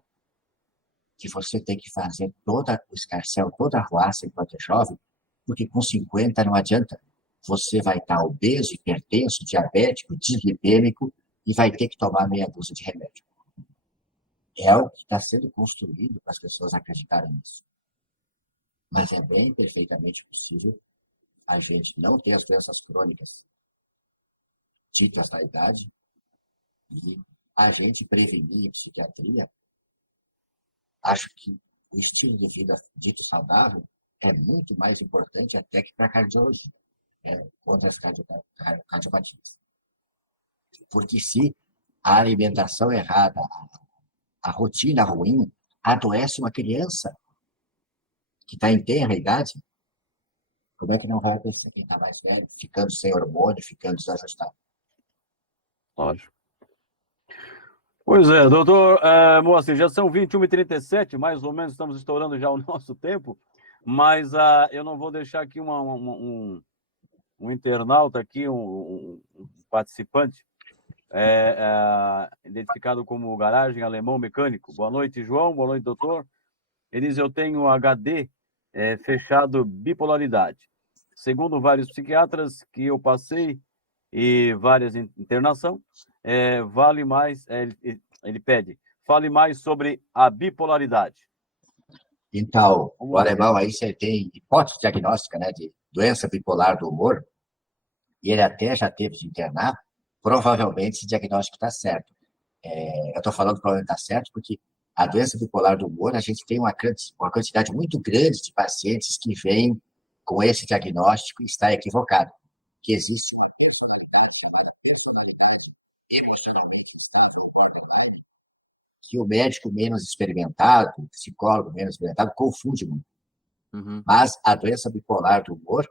Que você tem que fazer toda o escarcéu, toda a arruaça enquanto é jovem, porque com 50 não adianta. Você vai estar obeso, hipertenso, diabético, dislipêmico e vai ter que tomar meia dúzia de remédio. É o que está sendo construído para as pessoas acreditarem nisso. Mas é bem perfeitamente possível a gente não ter as doenças crônicas ditas da idade e a gente prevenir a psiquiatria. Acho que o estilo de vida dito saudável é muito mais importante até que para a cardiologia, contra as cardiopatias. Porque se a alimentação errada, a rotina ruim, adoece uma criança que está em tenra idade, como é que não vai adoecer quem está mais velho, ficando sem hormônio, ficando desajustado? Lógico. Pois é, doutor Moacir, já são 21h37, mais ou menos, estamos estourando já o nosso tempo, mas eu não vou deixar aqui um internauta aqui, um participante, identificado como Garagem Alemão Mecânico. Boa noite, João. Boa noite, doutor. Ele diz, eu tenho HD fechado bipolaridade. Segundo vários psiquiatras que eu passei e várias internação, vale mais, ele pede, fale mais sobre a bipolaridade. Então, o alemão aí você tem hipótese diagnóstica, né, de doença bipolar do humor, e ele até já teve de internar, provavelmente esse diagnóstico está certo. Eu estou falando que o problema está certo porque a doença bipolar do humor, a gente tem uma quantidade muito grande de pacientes que vêm com esse diagnóstico e está equivocado, que existe que o médico menos experimentado, o psicólogo menos experimentado, confunde muito. Uhum. Mas a doença bipolar do humor,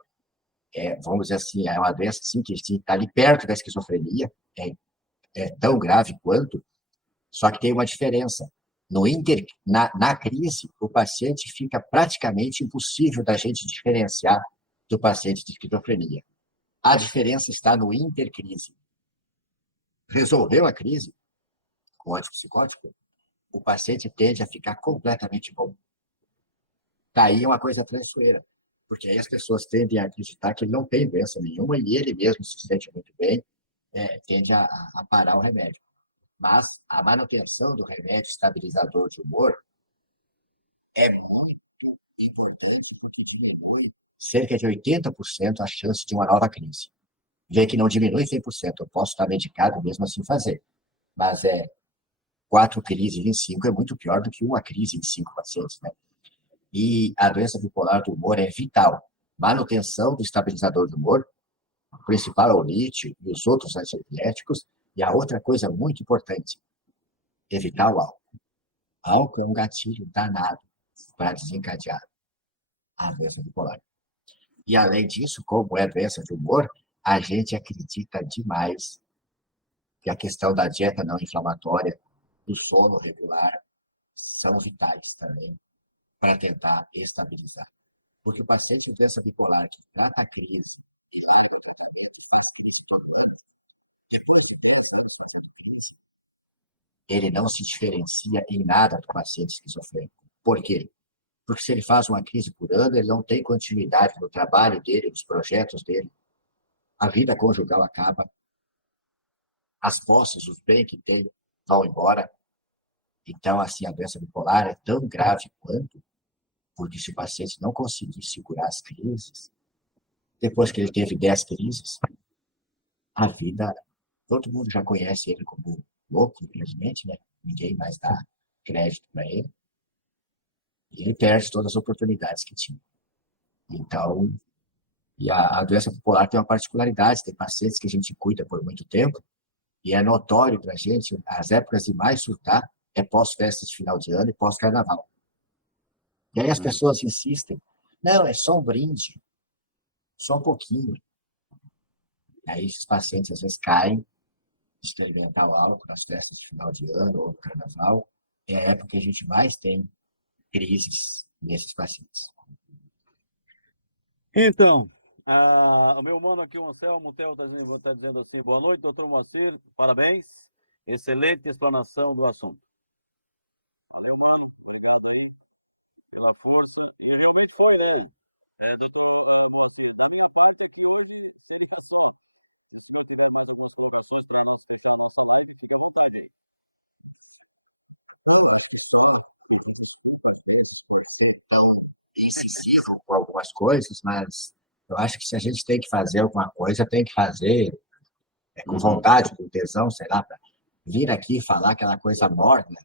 vamos dizer assim, é uma doença assim, que está ali perto da esquizofrenia, é tão grave quanto, só que tem uma diferença. Na crise, o paciente fica praticamente impossível da gente diferenciar do paciente de esquizofrenia. A diferença está no intercrise. Resolveu a crise com o antipsicótico, o paciente tende a ficar completamente bom. Daí é uma coisa traiçoeira, porque aí as pessoas tendem a acreditar que ele não tem doença nenhuma e ele mesmo se sente muito bem, tende a parar o remédio. Mas a manutenção do remédio estabilizador de humor é muito importante porque diminui cerca de 80% a chance de uma nova crise. Vê que não diminui 100%, eu posso estar medicado mesmo assim fazer, mas 4 crises em 5 é muito pior do que uma crise em 5 pacientes, né? E a doença bipolar do humor é vital. Manutenção do estabilizador do humor, o principal é o lítio e os outros antiepiléticos, e a outra coisa muito importante, evitar o álcool. Álcool é um gatilho danado para desencadear a doença bipolar. E, além disso, como é doença de humor, a gente acredita demais que a questão da dieta não inflamatória, do sono regular, são vitais também para tentar estabilizar. Porque o paciente de doença bipolar que trata a crise e olha o tratamento, a crise depois de 10 anos da crise, ele não se diferencia em nada do paciente esquizofrênico. Por quê? Porque se ele faz uma crise por ano, ele não tem continuidade no trabalho dele, nos projetos dele. A vida conjugal acaba, as posses, os bens que tem vão embora. Então, assim, a doença bipolar é tão grave quanto, porque se o paciente não conseguir segurar as crises, depois que ele teve 10 crises, a vida, todo mundo já conhece ele como louco, infelizmente, né? Ninguém mais dá crédito para ele. E ele perde todas as oportunidades que tinha. Então, a doença bipolar tem uma particularidade, tem pacientes que a gente cuida por muito tempo, e é notório para a gente, as épocas de mais surtar é pós-festa de final de ano e pós-carnaval. E aí as pessoas insistem, não, é só um brinde, só um pouquinho. Aí esses pacientes às vezes caem de experimentar o álcool nas festas de final de ano ou no carnaval. É a época que a gente mais tem crises nesses pacientes. Então, o meu mano aqui, o Anselmo, está dizendo assim, boa noite, doutor Moacir, parabéns, excelente explanação do assunto. Valeu, mano, obrigado aí pela força, e realmente foi, né? Doutor Moacir, da minha parte aqui hoje, ele está só. Se você tiver mais algumas colocações para nós fechar a nossa live, fique à vontade aí. Não, desculpa às vezes por ser tão incisivo com algumas coisas, mas eu acho que se a gente tem que fazer alguma coisa, tem que fazer com vontade, com tesão, sei lá, para vir aqui falar aquela coisa morna,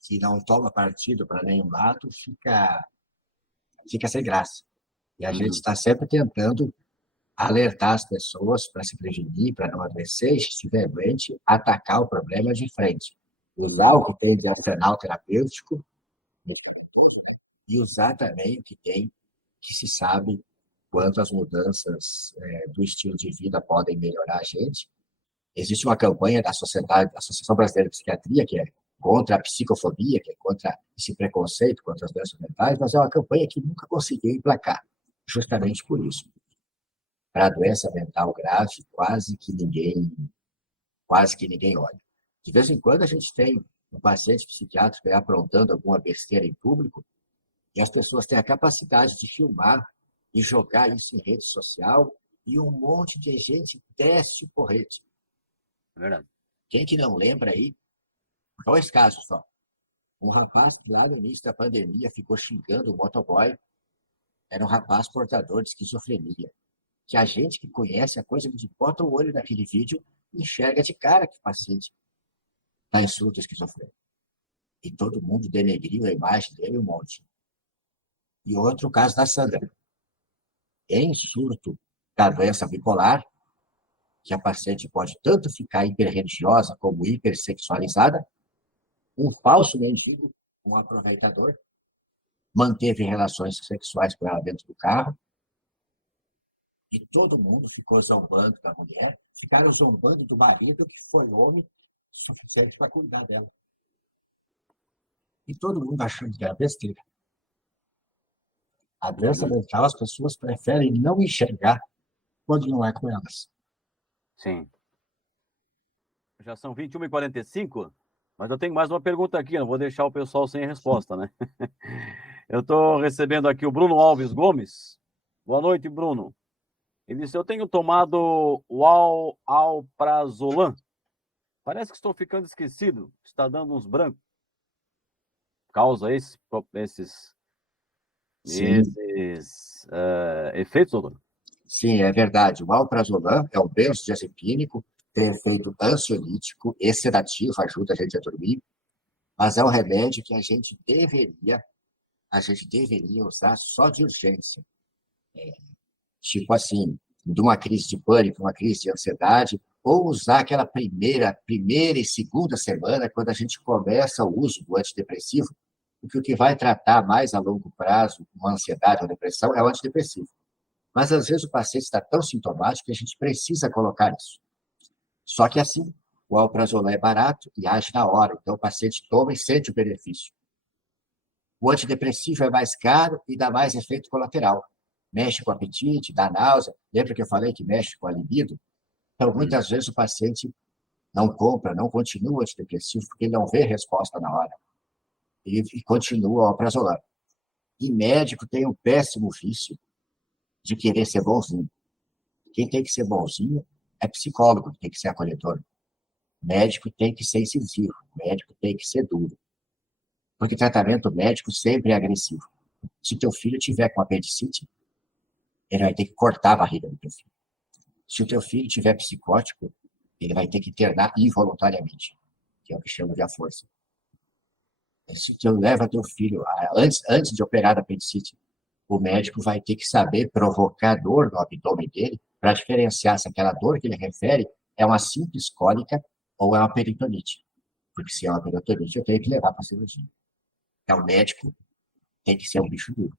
que não toma partido para nenhum lado, fica sem graça. E a gente está sempre tentando alertar as pessoas para se prevenir, para não adoecer, e se estiver doente, atacar o problema de frente. Usar o que tem de arsenal terapêutico e usar também o que tem, que se sabe quanto as mudanças do estilo de vida podem melhorar a gente. Existe uma campanha da Sociedade, da Associação Brasileira de Psiquiatria, que é contra a psicofobia, que é contra esse preconceito contra as doenças mentais, mas é uma campanha que nunca conseguiu emplacar, justamente por isso. Para a doença mental grave, quase que ninguém olha. De vez em quando a gente tem um paciente psiquiátrico aprontando alguma besteira em público, e as pessoas têm a capacidade de filmar e jogar isso em rede social, e um monte de gente desce o porrete. É verdade. Quem que não lembra aí? 2 casos só. Um rapaz que lá no início da pandemia ficou xingando o motoboy, era um rapaz portador de esquizofrenia. Que a gente que conhece a coisa, que bota o olho naquele vídeo e enxerga de cara que o paciente está em surto esquizofrênico. E todo mundo denegriu a imagem dele um monte. E outro caso da Sandra. Em surto da doença bipolar, que a paciente pode tanto ficar hiperreligiosa como hipersexualizada, um falso mendigo, um aproveitador, manteve relações sexuais com ela dentro do carro, e todo mundo ficou zombando da mulher, ficaram zombando do marido, que foi homem suficiente para cuidar dela. E todo mundo achando que era besteira. A doença mental, as pessoas preferem não enxergar quando não é com elas. Sim. Já são 21h45, mas eu tenho mais uma pergunta aqui, não vou deixar o pessoal sem resposta, né? Eu estou recebendo aqui o Bruno Alves Gomes. Boa noite, Bruno. Ele disse, eu tenho tomado o alprazolam. Parece que estou ficando esquecido, está dando uns brancos. Causa esses efeitos, doutor? Sim, é verdade. O alprazolam é um benzodiazepínico, tem efeito ansiolítico e sedativo, ajuda a gente a dormir, mas é um remédio que a gente deveria usar só de urgência. Tipo assim, de uma crise de pânico, uma crise de ansiedade, ou usar aquela primeira e segunda semana, quando a gente começa o uso do antidepressivo, porque o que vai tratar mais a longo prazo uma ansiedade ou depressão é o antidepressivo. Mas, às vezes, o paciente está tão sintomático que a gente precisa colocar isso. Só que, assim, o alprazolam é barato e age na hora, então o paciente toma e sente o benefício. O antidepressivo é mais caro e dá mais efeito colateral. Mexe com o apetite, dá náusea. Lembra que eu falei que mexe com a libido? Então, muitas vezes o paciente não compra, não continua o antidepressivo, porque ele não vê resposta na hora. E continua o alprazolam. E médico tem um péssimo vício de querer ser bonzinho. Quem tem que ser bonzinho é psicólogo, tem que ser acolhedor. Médico tem que ser incisivo, médico tem que ser duro. Porque tratamento médico sempre é agressivo. Se teu filho tiver com apendicite, ele vai ter que cortar a barriga do teu filho. Se o teu filho tiver psicótico, ele vai ter que internar involuntariamente, que é o que chama de a força. Se tu leva teu filho, antes de operar da apendicite, o médico vai ter que saber provocar dor no abdômen dele para diferenciar se aquela dor que ele refere é uma simples cólica ou é uma peritonite. Porque se é uma peritonite, eu tenho que levar para a cirurgia. Então, o médico tem que ser um bicho duro.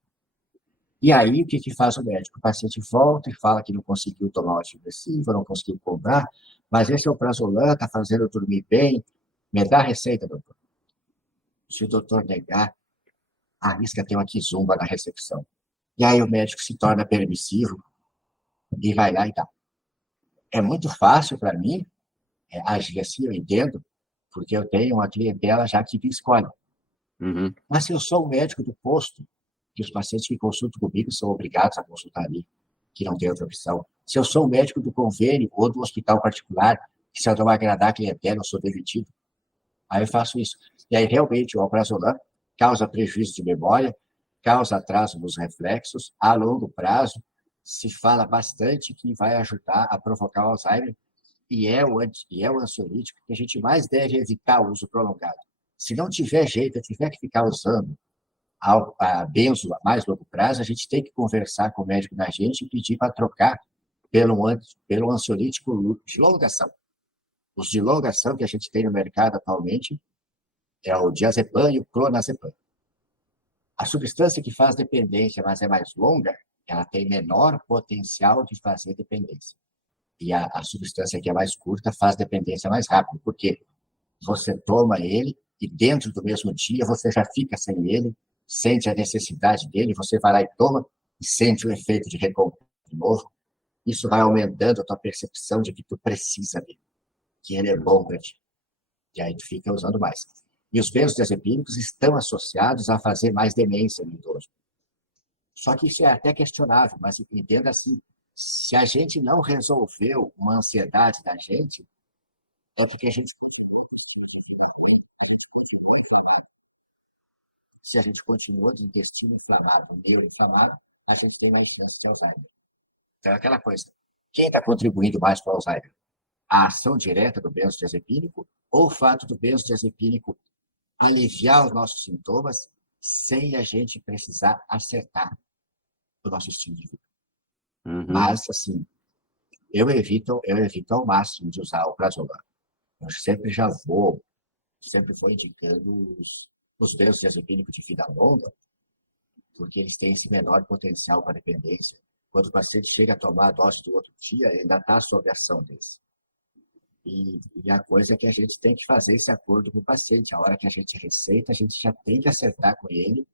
E aí, o que faz o médico? O paciente volta e fala que não conseguiu tomar o antidepressivo, não conseguiu comprar, mas esse alprazolam está fazendo eu dormir bem. Me dá a receita, doutor. Se o doutor negar, arrisca ter uma quizumba na recepção. E aí o médico se torna permissivo e vai lá e dá. É muito fácil para mim agir assim, eu entendo, porque eu tenho uma clientela já que me escolhe. Uhum. Mas se eu sou o médico do posto, que os pacientes que consultam comigo são obrigados a consultar ali, que não tem outra opção. Se eu sou o médico do convênio ou do hospital particular, que se eu não agradar a clientela, eu sou demitido, aí eu faço isso. E aí, realmente, o alprazolam causa prejuízo de memória, causa atraso nos reflexos, a longo prazo, se fala bastante que vai ajudar a provocar o Alzheimer, e é o ansiolítico que a gente mais deve evitar o uso prolongado. Se não tiver jeito, eu tiver que ficar usando a benzo a mais longo prazo, a gente tem que conversar com o médico da gente e pedir para trocar pelo ansiolítico de longa ação. Os de longa ação que a gente tem no mercado atualmente é o diazepam e o clonazepam. A substância que faz dependência, mas é mais longa, ela tem menor potencial de fazer dependência. E a substância que é mais curta faz dependência mais rápido, porque você toma ele e dentro do mesmo dia você já fica sem ele, sente a necessidade dele, você vai lá e toma e sente o efeito de recompra de novo. Isso vai aumentando a tua percepção de que tu precisa dele, que ele é bom para ti. E aí tu fica usando mais. E os benzodiazepínicos estão associados a fazer mais demência no idoso. Só que isso é até questionável, mas entenda assim, se a gente não resolveu uma ansiedade da gente, é porque a gente continuou inflamado. Se a gente continua de intestino inflamado, neuroinflamado, a gente tem mais chance de Alzheimer. Então é aquela coisa, quem está contribuindo mais para o Alzheimer? a ação direta do benzodiazepínico ou o fato do benzodiazepínico aliviar os nossos sintomas sem a gente precisar acertar o nosso estilo de vida. Mas, assim, eu evito ao máximo de usar o prazolam. Eu sempre vou indicando os benzodiazepínicos de vida longa, porque eles têm esse menor potencial para dependência. Quando o paciente chega a tomar a dose do outro dia, ele ainda está sob a ação desse. E a coisa é que a gente tem que fazer esse acordo com o paciente. A hora que a gente receita, a gente já tem que acertar com ele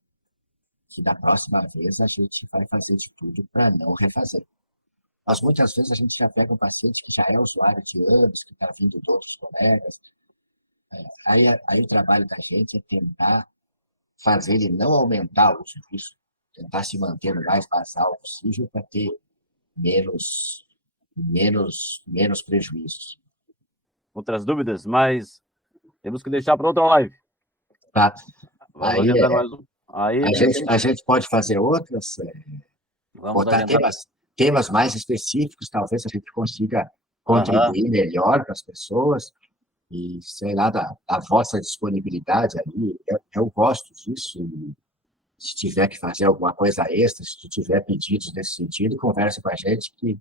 que da próxima vez a gente vai fazer de tudo para não refazer. Mas muitas vezes a gente já pega um paciente que já é usuário de anos, que está vindo de outros colegas. Aí o trabalho da gente é tentar fazer ele não aumentar o uso disso, tentar se manter o mais basal possível para ter menos prejuízos. Outras dúvidas, mas temos que deixar para outra live. Tá. Aí, a gente pode fazer outras, botar temas mais específicos, talvez a gente consiga contribuir melhor para as pessoas. E, sei lá, da vossa disponibilidade ali, eu gosto disso. E se tiver que fazer alguma coisa extra, se tu tiver pedidos nesse sentido, conversa com a gente que...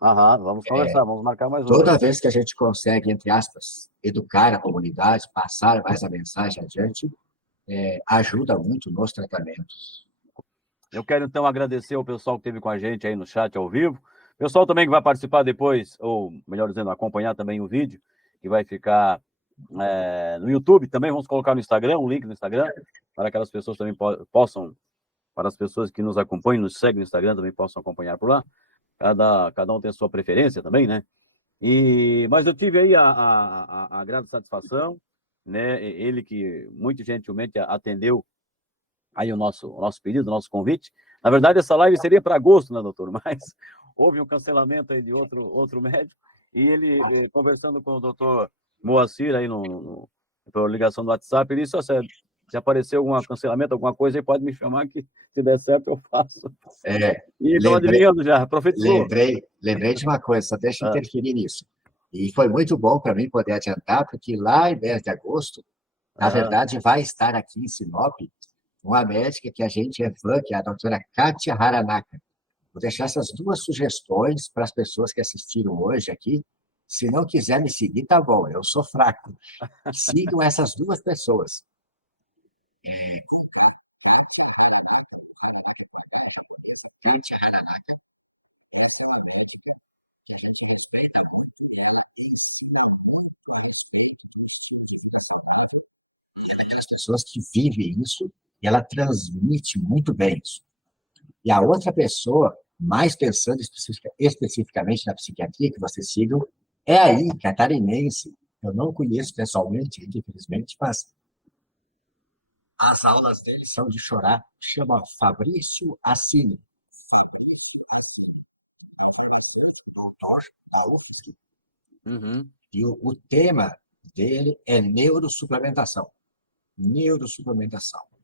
vamos conversar, vamos marcar mais toda vez que a gente consegue, entre aspas, educar a comunidade, passar mais a mensagem adiante, ajuda muito nos tratamentos. Eu quero, então, agradecer ao pessoal que esteve com a gente aí no chat ao vivo. O pessoal também que vai participar depois, ou melhor dizendo, acompanhar também o vídeo, que vai ficar no YouTube. Também vamos colocar no Instagram, um link no Instagram, para que as pessoas também possam, para as pessoas que nos acompanham, nos seguem no Instagram, também possam acompanhar por lá. Cada um tem a sua preferência também, né? Mas eu tive aí a grande satisfação, né? Ele que muito gentilmente atendeu aí o nosso pedido, o nosso convite. Na verdade, essa live seria para agosto, né, doutor? Mas houve um cancelamento aí de outro médico, e ele, conversando com o doutor Moacir aí pela ligação do WhatsApp, ele disse: se aparecer algum cancelamento, alguma coisa, aí pode me chamar que, se der certo, eu faço. E estão adivinhando já, profetizou. Lembrei de uma coisa, só deixa eu interferir nisso. E foi muito bom para mim poder adiantar, porque lá em mês de agosto, na verdade, vai estar aqui em Sinop uma médica que a gente é fã, que é a doutora Kátia Haranaka. Vou deixar essas duas sugestões para as pessoas que assistiram hoje aqui. Se não quiser me seguir, tá bom, eu sou fraco. Sigam essas duas pessoas. Kátia Haranaka. As pessoas que vivem isso, e ela transmite muito bem isso. E a outra pessoa, mais pensando especificamente na psiquiatria, que vocês sigam, é aí, catarinense. Eu não conheço pessoalmente, infelizmente, mas as aulas dele são de chorar. Chama Fabrício Assini. Doutor Kowalski. E o tema dele é neurosuplementação.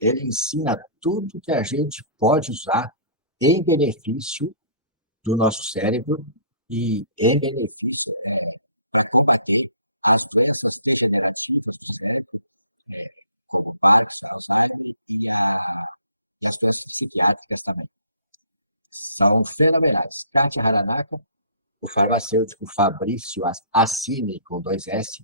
Ele ensina tudo que a gente pode usar em benefício do nosso cérebro e em benefício das psiquiátricas também. São fenomenais. Kátia Haranaka, o farmacêutico Fabrício Assini, com 2 S,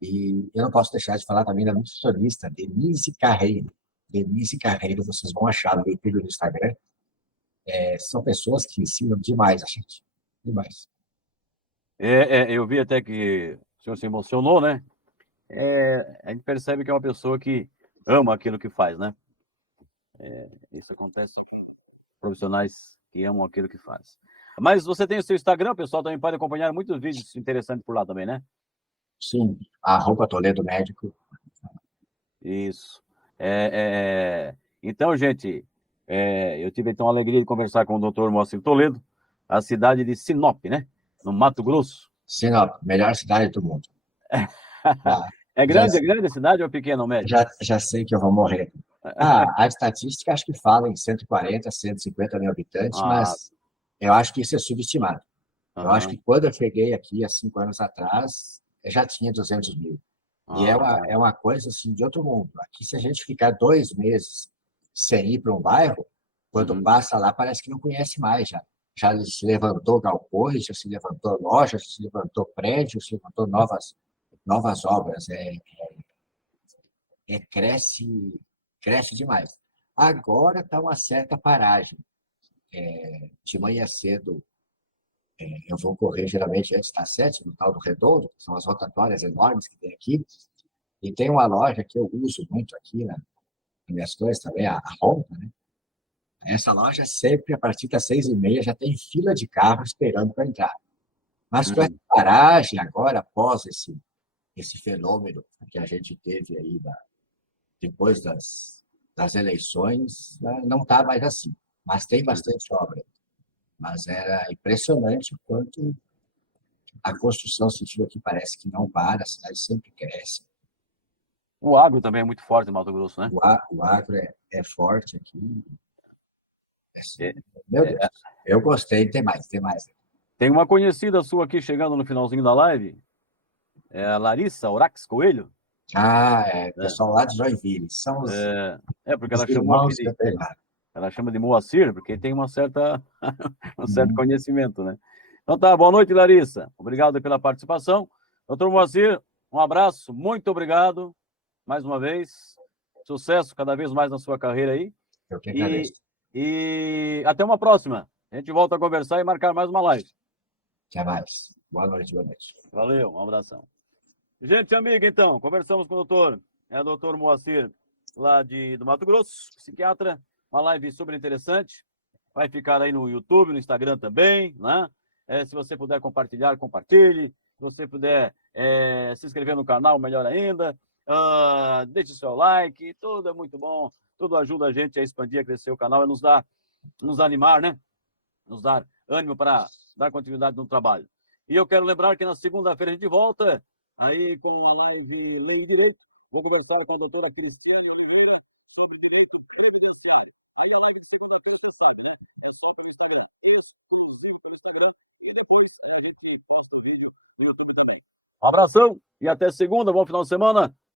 e eu não posso deixar de falar também da nutricionista Denise Carreiro. Denise Carreiro, vocês vão achar no YouTube e no Instagram. São pessoas que ensinam demais a gente. Demais. Eu vi até que o senhor se emocionou, né? A gente percebe que é uma pessoa que ama aquilo que faz, né? Isso acontece com profissionais que amam aquilo que faz. Mas você tem o seu Instagram, o pessoal também pode acompanhar muitos vídeos interessantes por lá também, né? Sim, @Toledo Médico. Isso. Então, gente, eu tive então a alegria de conversar com o Dr. Moacir Toledo, a cidade de Sinop, né? No Mato Grosso. Sinop, melhor cidade do mundo. É grande a cidade ou é pequena ou média? Já sei que eu vou morrer. A estatística acho que fala em 140, 150 mil habitantes, mas eu acho que isso é subestimado. Eu acho que quando eu cheguei aqui, há 5 anos atrás, já tinha 200 mil. E é uma coisa assim de outro mundo. Aqui, se a gente ficar 2 meses sem ir para um bairro, quando passa lá, parece que não conhece mais já. Já se levantou galpões, já se levantou lojas, já se levantou prédios, se levantou novas obras. Cresce demais. Agora está uma certa paragem. De manhã cedo, eu vou correr geralmente antes das 7, no tal do Redondo, que são as rotatórias enormes que tem aqui. E tem uma loja que eu uso muito aqui, né, nas minhas coisas também, a Honda, né? Essa loja sempre, a partir das 6h30, já tem fila de carro esperando para entrar. Mas com essa paragem agora, após esse fenômeno que a gente teve aí depois das eleições, não está mais assim. Mas tem bastante obra. Mas era impressionante o quanto a construção civil aqui parece que não para, a cidade sempre cresce. O agro também é muito forte em Mato Grosso, né? O agro é forte aqui. Assim, meu Deus, eu gostei, tem mais. Tem uma conhecida sua aqui chegando no finalzinho da live, é a Larissa Orax Coelho. Pessoal lá de Joinville, são os porque ela chamou irmãos aqui que eu tenho lá. Ela chama de Moacir, porque tem um certo conhecimento, né? Então tá, boa noite, Larissa. Obrigado pela participação. Doutor Moacir, um abraço, muito obrigado mais uma vez. Sucesso cada vez mais na sua carreira aí. Eu que agradeço. E até uma próxima. A gente volta a conversar e marcar mais uma live. Até mais. Boa noite. Valeu, um abração. Gente amiga, então, conversamos com o doutor Moacir, lá do Mato Grosso, psiquiatra. Uma live super interessante. Vai ficar aí no YouTube, no Instagram também, né? Se você puder compartilhar, compartilhe. Se você puder se inscrever no canal, melhor ainda. Deixe o seu like, tudo é muito bom. Tudo ajuda a gente a expandir, a crescer o canal e nos animar, né? Nos dar ânimo para dar continuidade no trabalho. E eu quero lembrar que na segunda-feira a gente volta aí com a live Lei e Direito. Vou conversar com a doutora Cristiane sobre direito previdenciário. Aí a live segunda-feira passada, né? No Instagram. E depois ela vai começar o vídeo no YouTube também. Um abração e até segunda. Bom final de semana.